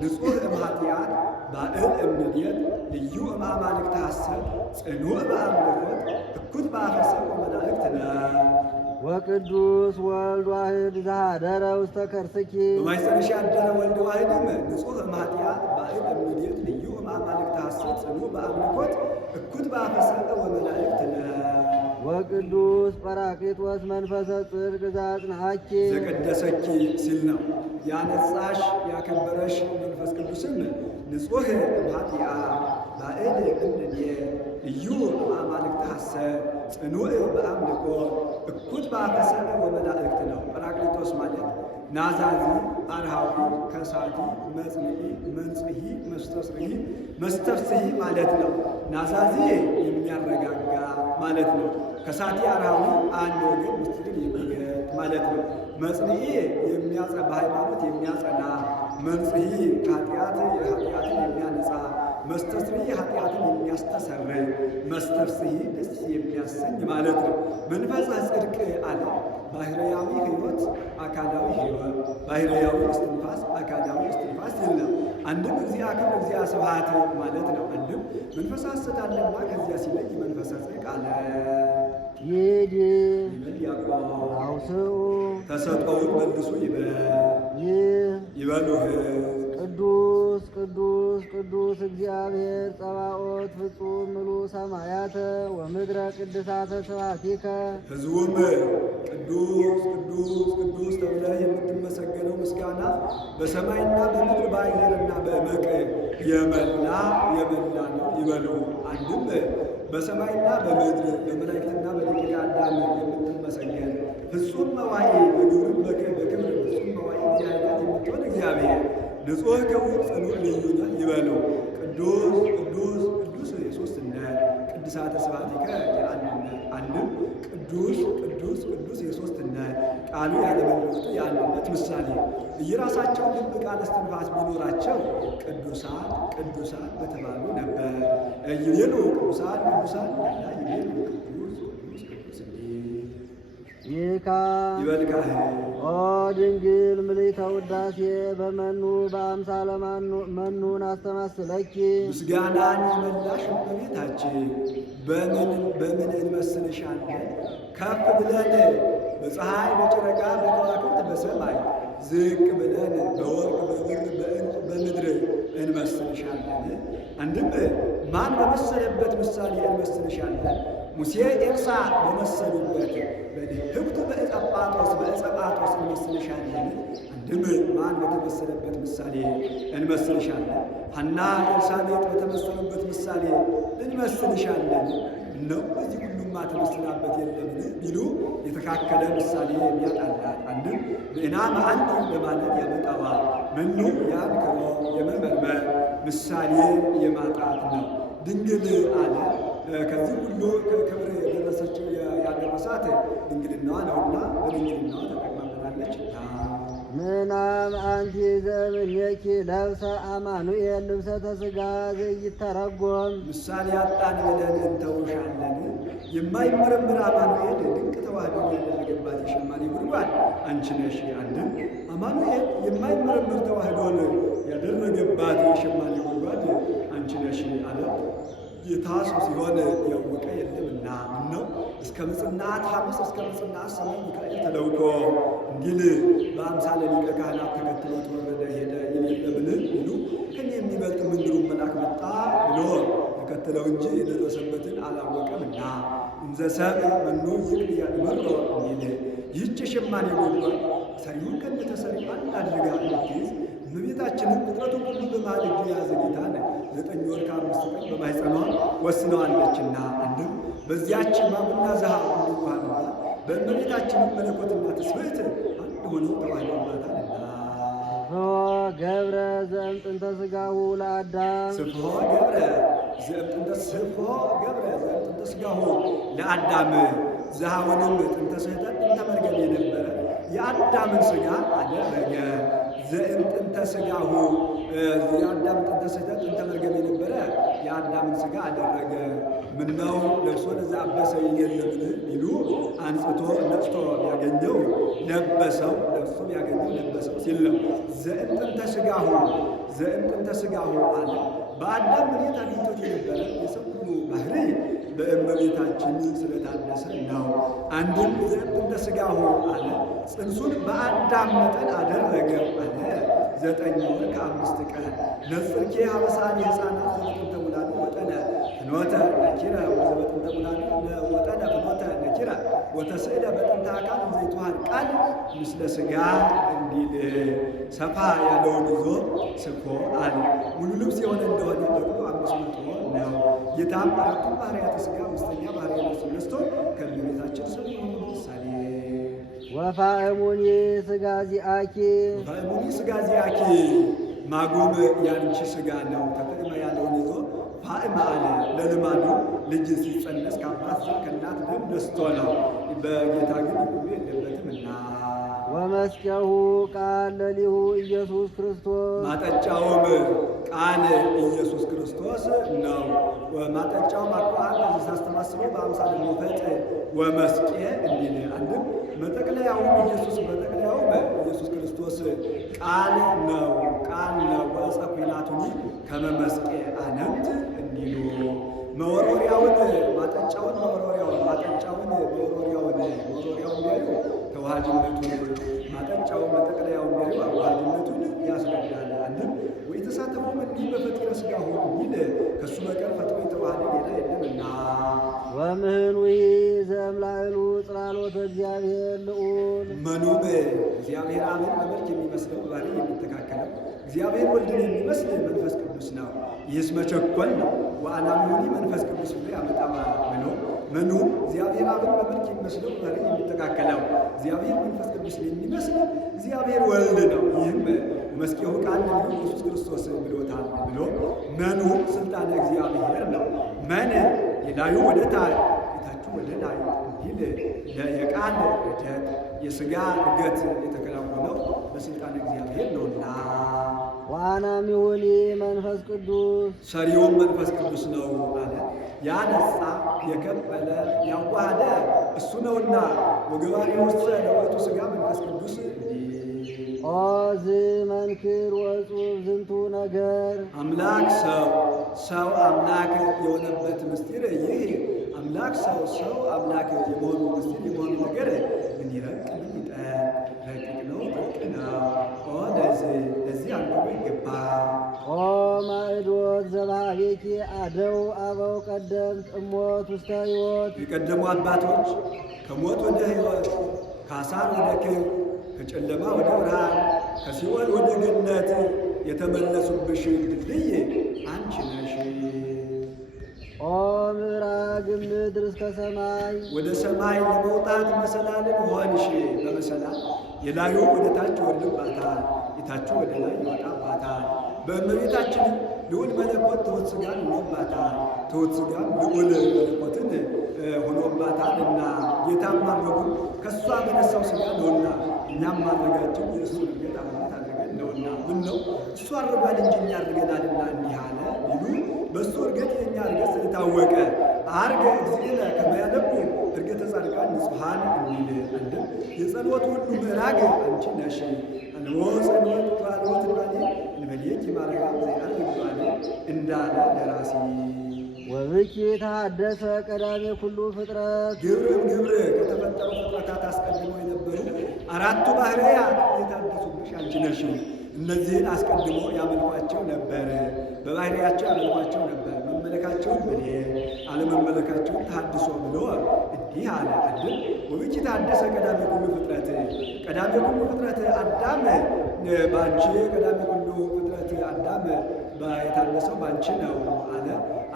ንጹሕ እምኃጢአት ባዕል እምንድየት ልዩ እምአማልክት ሐሰት ጽኑዕ በአምልኮት እኩት በአፈሰብ ወመላእክት ነው። ወቅዱስ ወልድ ዋሕድ ዘኀደረ ውስተ ከርስኪ በማኅፀንሽ ያደረ ወልድ ዋሕድም ንጹሕ እምኃጢአት ባዕል እምንድየት ልዩ እምአማልክት ሐሰት ጽኑዕ በአምልኮት እኩት በአፈሰብ ወመላእክት ነው። ወቅዱስ ጰራቅሊጦስ መንፈሰ ጽድቅ ዘአጽንዓኪ ዘቀደሰኪ ሲል ነው። ያነጻሽ ያከበረሽ መንፈስ ቅዱስም ንጹሕ እምኃጢአት ባዕል እምንድየት ልዩ እምአማልክት ሐሰት ጽኑዕ በአምልኮ እኩት በአፈሰብ ወመላእክት ነው። ጰራቅሊጦስ ማለት ናዛዚ፣ አርሃዊ፣ ከሳቲ፣ መጽንዒ፣ መንጽሒ፣ መስተስርሒ፣ መስተፍስሒ ማለት ነው። ናዛዚ የሚያረጋጋ ማለት ነው። ከሳቲ አርሃዊ አንድ ወገን ምስጢርን የሚገልጥ ማለት ነው። መጽንዒ በሃይማኖት የሚያጸና፣ መንጽሒ ኃጢአትን የሚያነጻ፣ መስተስርሒ ኃጢአትን የሚያስተሰርይ፣ መስተፍስሒ ደስ የሚያሰኝ ማለት ነው። መንፈሰ ጽድቅ አለ ባህርያዊ ሕይወት አካላዊ ሕይወት፣ ባህርያዊ እስትንፋስ አካላዊ እስትንፋስ ይል ነው። አንድም እግዚአ ክብር እግዚአ ስብሐት ማለት ነው። አንድም መንፈስ ሐሰት አለና ከዚያ ሲለይ መንፈሰ ጽድቅ አለ። ይዲ ይበል ያዕቆብ አውስኡ ተሰጥኦውን መልሱ ይበሉ ቅዱስ ቅዱስ ቅዱስ እግዚአብሔር ጸባኦት ፍጹም ምሉእ ሰማያተ ወምድረ ቅድሳተ ስብሐቲከ። ሕዝቡም ቅዱስ ቅዱስ ቅዱስ ተብለህ የምትመሰገነው ምስጋና በሰማይና በምድር በአየርና በእመቅ የመላ ነው ይበሉ። አንድም በሰማይና በምድር በመላእክትና በደቂቀ አዳም የምትመሰገን ፍጹም መዋዕል በግብርም በክብር ፍጹም መዋዕል እግዚአብሔር የምትሆን እግዚአብሔር ንጹሕ ክቡር ጽኑዕ ልዩ ነህ ይበሉ። ቅዱስ ቅዱስ ቅዱስ የሦስትነት ቅድሳተ ስብሐቲከ የአንድነት። አንድም ቅዱስ ቅዱስ ቅዱስ የሦስትነት ቃሉ ያለመለወጡ የአንድነት ምሳሌ እየራሳቸው ልብ ቃል እስትንፋስ ቢኖራቸው ቅዱሳን ቅዱሳን በተባሉ ነበር። ይቤሉ ቅዱሳን ቅዱሳን ይቤሉ ቅዱስ ቅዱስ ቅዱስ ይካ ይበልካህ ኦ ድንግል ምልዕተ ውዳሴ በመኑ በአምሳለ መኑን አስተማስለኪ። ምስጋናን የመላሽ እመቤታችን በምን እንመስልሻለን? ከፍ ብለን በፀሐይ በጨረቃ በከዋክብት በሰማይ ዝቅ ብለን በወርቅ በብር በዕንቁ በምድር እንመስልሻለን። አንድም ማን በመሰለበት ምሳሌ እንመስልሻለን? ሙሴ ኤልሳዕ በመሰሉበት በድህብቱ በዕፀ ጳጦስ እንመስልሻለን። አንድም ማን በተመሰለበት ምሳሌ እንመስልሻለን? ሐና ኤልሳቤጥ በተመሰሉበት ምሳሌ እንመስልሻለን። ነው በዚህ ሁሉማ ተመስላበት የለምን ቢሉ የተካከለ ምሳሌ የሚያጣላት። አንድም ብእናመ አንቲ በማለት ያመጣዋል። መኑ ያንክሮ የመመርመር ምሳሌ የማጣት ነው። ድንግል አለ ከዚህ ሁሉ ክብር የደረሰችው ያደረሳት ድንግልናዋ ነውና በድንግልናዋ ተጠቅማበታለችና። ምናም አንቲ ዘእምኔኪ ለብሰ አማኑኤል ልብሰተ ሥጋ ዘይተረጎም። ምሳሌ ያጣን ብለን እንተውሻለን። የማይመረምር አማኑኤል ድንቅ ተዋህዶን ያደረገባት የሸማኔ ጉድጓድ አንቺ ነሽ። አንድም አማኑኤል የማይመረምር ተዋህዶን ያደረገባት የሸማኔ ጉድጓድ አንቺ ነሽ አለ። ጌታ ሰው ሲሆን ያወቀ የለምና ነው እስከ ምጽናት ሐሙስ እስከ ምጽናት ሰማይ ሚካኤል ተለውጦ እንዲል በአምሳለ ሊቀ ካህናት ተከትሎት ወረደ ሄደ የለምን ይሉ ከኔ የሚበልጥ ምንድሩን መልአክ መጣ ብሎ ተከትለው እንጂ የደረሰበትን አላወቀምና እንዘ ሰምዕ መኑ ይቅር ያእምሮ እንዲል ይህች የሸማኔ ጉድጓድ ሰሪውን ከነተሰሪው አንድ አድርጋ ልትይዝ እመቤታችንን ፍጥረቱን ሁሉ በመሃል እጁ የያዘ ጌታን 9 ወር ከ5 ቀን በማኅፀኗ ወስነዋለችና። አንድም በዚያች ሕማምና ዘኀ እንዲዋሃዱባት በእመቤታችንም መለኮትና ትስብእት አንድ ሆነው ተዋህደውባታልና። ገብረ ዘእምጥንተ ሥጋሁ ለአዳም ስፍሖ ገብረ ዘእምጥንተ ሥጋሁ ለአዳም ዘኀውንም ጥንተ ስሕተት ጥንተ መርገም የነበረ የአዳምን ሥጋ አደረገ። ዘእምጥንተ ሥጋሁ የአዳም ጥንተ ስሕተት ጥንተ መርገም የነበረ የአዳምን ሥጋ አደረገ። ምነው ለብሶ ለዛ አበሰ የለምን ቢሉ አንጽቶ ነጽቶ ቢያገኘው ለበሰው፣ ለብሶ ቢያገኘው ለበሰው ሲል ነው። ዘእንጥንተ ሥጋሁ አለ። በአዳም ምኔት አግኝቶት የነበረ የሰው ሁሉ ባህሪ በእመቤታችን ስለታደሰ ነው። አንድም ዘእንጥንተ ሥጋሁ አለ። ጽንሱን በአዳም መጠን አደረገው አለ። 9 ወር ከ5 ቀን ነጽርኬ ሀበሳን የሕፃናት ዘበጥንተ ውላዱ ወጠነ ፍኖተ ነኪረ ወዘበጥንተ ውላዱ ወጠነ ፍኖተ ነኪረ ወተስዕለ በጥንተ አካል ዘይተዋሃድ ቃል ምስለ ሥጋ እንዲል ሰፋ ያለውን ይዞ ስኮ አለ። ሙሉ ልብስ የሆነ እንደሆነ ደግሞ 500 ነው። ጌታም አራቱን ባህርያተ ሥጋ 5ኛ ባህርያተ ነፍስ ነስቶ ከእመቤታችን ስም ምሳሌ ወፋእሙኒ ሥጋ ዚአኪ ማጎም ያንቺ ሥጋ ነው። ተፈእመ ያለውን ይዞ ፋእመ አለ። ለልማዱ ልጅ ሲጸነስ ከአባት ዘር ከእናት ደም ነስቶ ነው። በጌታ ግን ሁሉ የለበትምና። ወመስቀሁ ቃል ለሊሁ ኢየሱስ ክርስቶስ ማጠጫውም ቃል ኢየሱስ ክርስቶስ ነው። ማጠጫውም አቋን ሳስተማስበው በአምሳለ ሞፈጥ ወመስቄ እንዲል አንድም መጠቅለያውም ኢየሱስ ክርስቶስ ቃል ነው። ወፀ ኩናቱኒ ከመ መስቄ አነምት እንዲሉ መወርወሪያውን ማጠጫውን ቢያዩ ተዋሃጅነቱን ማጠጫውን መጠቅለያውን ቢያዩ አዋሃጅነቱን ያስረዳል። አንድም ወይተሳተፉም እንዲህ በፈጢረ ሥጋሁ የሚል ከእሱ በቀር ፈጥሮ የተዋሃደ ሌላ የለምና። ወምህኑይ ዘእምላዕሉ ጽላሎተ እግዚአብሔር ልዑል መኑም እግዚአብሔር አብን በመልክ የሚመስለው በባህሪ የሚተካከለው እግዚአብሔር ወልድን የሚመስል መንፈስ ቅዱስ ነው። ይህስ መቸኮል ነው። ወአናምኒ መንፈስ ቅዱስ ብሎ ያመጣማ ብሎ መኑም እግዚአብሔር አብን በመልክ የሚመስለው በባህሪ የሚተካከለው እግዚአብሔር መንፈስ ቅዱስ የሚመስል እግዚአብሔር ወልድ ነው። ይህም መስቀሉ ቃል ኢየሱስ ክርስቶስ ብሎታል ብሎ መኑ ስልጣነ እግዚአብሔር ነው። መን የላዩ ወደ ታች የታችሁ ወደ ላይ እንዲል የቃል እድገት የሥጋ እድገት የተከናወነው በስልጣነ እግዚአብሔር ነውና። ወአናሚሁኒ መንፈስ ቅዱስ ሰሪውም መንፈስ ቅዱስ ነው አለ። ያነጻ የከፈለ ያዋሃደ እሱ ነውና ወገባሪ ውስጥ ለወቱ ሥጋ መንፈስ ቅዱስ ኦ ዝመንክር ወጹብ ዝንቱ ነገር አምላክ ሰው አምላክ የሆነበት ምስጢር ይህ አምላክ ሰው አምላክ የመሆኑ ምስጢር የመሆኑ ነገር ምን ይረቅ ምን ይጠን ረቂቅ ነው ጥልቅ ነው። ኦ ለዚህ አንዱ ይገባ ኦ ማዕዶት ዘባቤኪ አደው አበው ቀደምት እሞት ውስተ ሕይወት የቀደሙ አባቶች ከሞት ወደ ሕይወት ከአሳር ወደ ክብር ከጨለማ ወደ ብርሃን ከሲኦል ወደ ገነት የተመለሱብሽ ድልድይ አንቺ ነሽ። ኦ ምዕራግ ምድር እስከ ሰማይ ወደ ሰማይ ለመውጣት መሰላልን ሆንሽ። በመሰላል የላዩ ወደ ታች ይወርድባታል፣ የታችሁ ወደ ላይ ይወጣባታል። በእመቤታችን ልዑል መለኮት ትሑት ሥጋን ሆኖባታል፣ ትሑት ሥጋም ልዑል መለኮትን ሆኖባታልና ጌታም ማድረጉ ከእሷ በነሳው ሥጋ ነውና እኛም ማድረጋችን የእሱ እርገት አብነት አድርገን ነውና። ምን ነው እሱ አድርጓል እንጂ እኛ አድርገናልና እንዲህ አለ ቢሉ በእሱ እርገት የእኛ እርገት ስለታወቀ አርገ እግዚእነ ከመ ያነቡ እርገተ ጻድቃን ንጹሐን እንዲል አንድም የጸሎት ሁሉ ምዕራግ አንቺ ነሽ። አንዎ ጸሎት ባልወት ባሌ እንበልየኪ ማርያም ዘይአርግ ባሌ እንዳለ ደራሲ ወብኪ ታደሰ ቀዳሜ ኩሉ ፍጥረት ግብር ከተፈጠሩ ፍጥረታት አስቀድሞ የነበሩ አራቱ ባህርያት የታደሱብሽ አንቺ ነሽ። እነዚህን አስቀድሞ ያመልኳቸው ነበር፣ በባህሪያቸው ያመልኳቸው ነበር። መመለካቸውን ብሌ አለመመለካቸውን ታድሶ ብሎ እንዲህ አለ። አንድም ወብኪ ታደሰ ቀዳሜ ኩሉ ፍጥረት ቀዳሜ ኩሉ ፍጥረት አዳም በአንቺ ቀዳሜ ኩሉ ፍጥረት አዳም የታደሰው ባንቺ ነው አለ።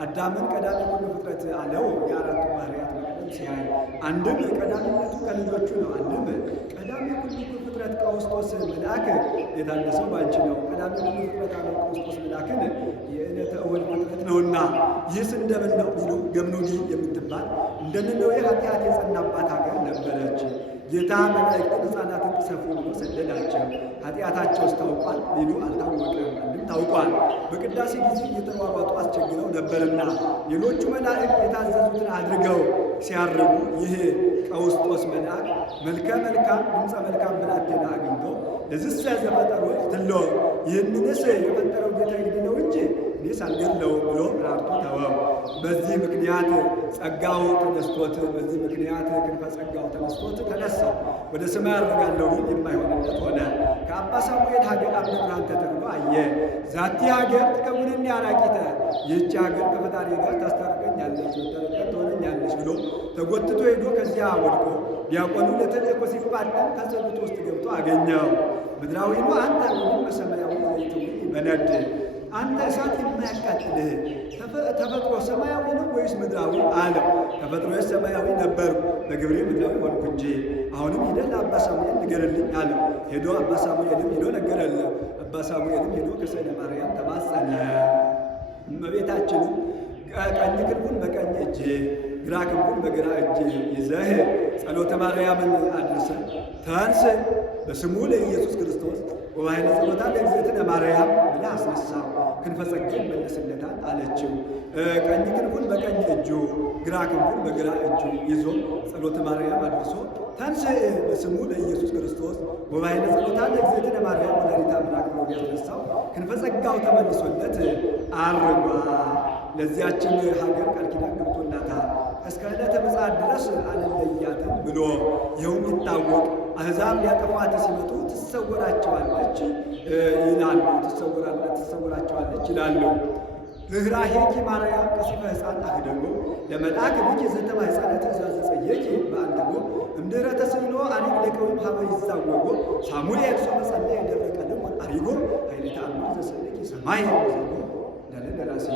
አዳምን ቀዳሚ ኩሉ ፍጥረት አለው የአራቱ ባህርያት መቅደም ሲያይ አንድም ቀዳሚነቱ ከልጆቹ ነው። አንድም ቀዳሚ ኩሉ ፍጥረት ቀውስጦስ መልአክ የታደሰው ባንቺ ነው። ቀዳሚ ኩሉ ፍጥረት አለው ቀውስጦስ መልአክን የዕለተ እሑድ ፍጥረት ነውና። ይህስ እንደምን ነው ቢሉ ገምኖኒ የምትባል እንደ ነነዌ ኃጢአት የጸናባት ሀገር ነበረች። ጌታ መላእክትን ሕፃናትን ቅሰፉ ብሎ ሰደዳቸው። ኃጢአታቸው ታውቋል ቢሉ አልታወቀም። ታውቋል። በቅዳሴ ጊዜ እየተሯሯጡ አስቸግረው ነበርና ሌሎቹ መላእክት የታዘዙትን አድርገው ሲያርጉ ይህ ቀውስጦስ መልአክ መልከ መልካም ድምፀ መልካም ብላቴና አግኝቶ ለዝስ ዘፈጠሮ ትሎ ይህንንስ የፈጠረው ጌታ ይግደለው እንጂ እኔስ አልገድለውም ብሎ ራርቶ ተወው። በዚህ ምክንያት ጸጋው ተነስቶት በዚህ ምክንያት ክንፈ ጸጋው ተነስቶት ተነሳው ወደ ሰማይ አድርጋለሁ ግን የማይሆንለት ሆነ። ከአባ ሳሙኤል ሀገር አብርሃም ተተክሎ አየ። ዛቲ ሀገር ትከውነኒ አራቂተ፣ ይህች ሀገር ከፈጣሪ ጋር ታስታርቀኛለች መታረቂያ ትሆነኛለች ብሎ ተጎትቶ ሄዶ ከዚያ ወድቆ ዲያቆኑ ለተልእኮ ሲፋጠን ከጸሎት ውስጥ ገብቶ አገኘው። ምድራዊ ነው አንተ ወይም በሰማያዊ ዘይትዊ በነድ አንተ እሳት የማያቃጥልህ ተፈጥሮ ሰማያዊ ነው ወይስ ምድራዊ አለው። ተፈጥሮዬ ሰማያዊ ነበርኩ በግብሬ ምድራዊ ሆንኩ እንጂ። አሁንም ሄደህ ለአባ ሳሙኤል ንገርልኝ አለው። ሄዶ አባ ሳሙኤልም ሄዶ ነገረለት። አባ ሳሙኤልም ሄዶ ከሰይነ ማርያም ተማጸነ። እመቤታችንም ቀኝ ክንፉን በቀኝ እጅ ግራ ክንፉን በግራ እጅ ይዘህ ጸሎተ ማርያምን አድርሰን ተንስ በስሙ ለኢየሱስ ክርስቶስ ወባይነ ጸሎታ ለእግዝእትነ ማርያም ብለህ አስነሳው። ክንፈ ጸጋ ይመለስለታል አለችው። ቀኝ ክንፉን በቀኝ እጁ ግራ ክንፉን በግራ እጁ ይዞ ጸሎተ ማርያም አድርሶ ተንስ በስሙ ለኢየሱስ ክርስቶስ ወባይነ ጸሎታ ለእግዝእትነ ማርያም ወላዲተ አምላክ ብሎ ያስነሳው ክንፈ ጸጋው ተመልሶለት አርጓ። ለዚያችን ሀገር ቃል ኪዳን ገብቶላታል። እስከ ዕለተ ምጽአት ድረስ አልለያትም ብሎ ይኸውም ይታወቅ አሕዛብ ሊያጠፏት ሲመጡ ትሰወራቸዋለች ይላሉ። ትሰወራቸዋለች ይላሉ። ርኅራኄኪ ማርያም ቀሲፈ ሕፃን አህደጎ ለመልአክ ብኪ ዘተማ ሕፃነ ትእዛዘ ጸየኪ በአንደጎ እምድኅረ ተስእሎ አሪግ ለቀዊም ሀበ ይዛወጎ ሳሙኤል ሶመ ጸለየ ደረቀ ልሞን አሪጎ ኃይለ ተአምር ዘሰለኪ ሰማይ ዘጎ እንዳለ ደራሲ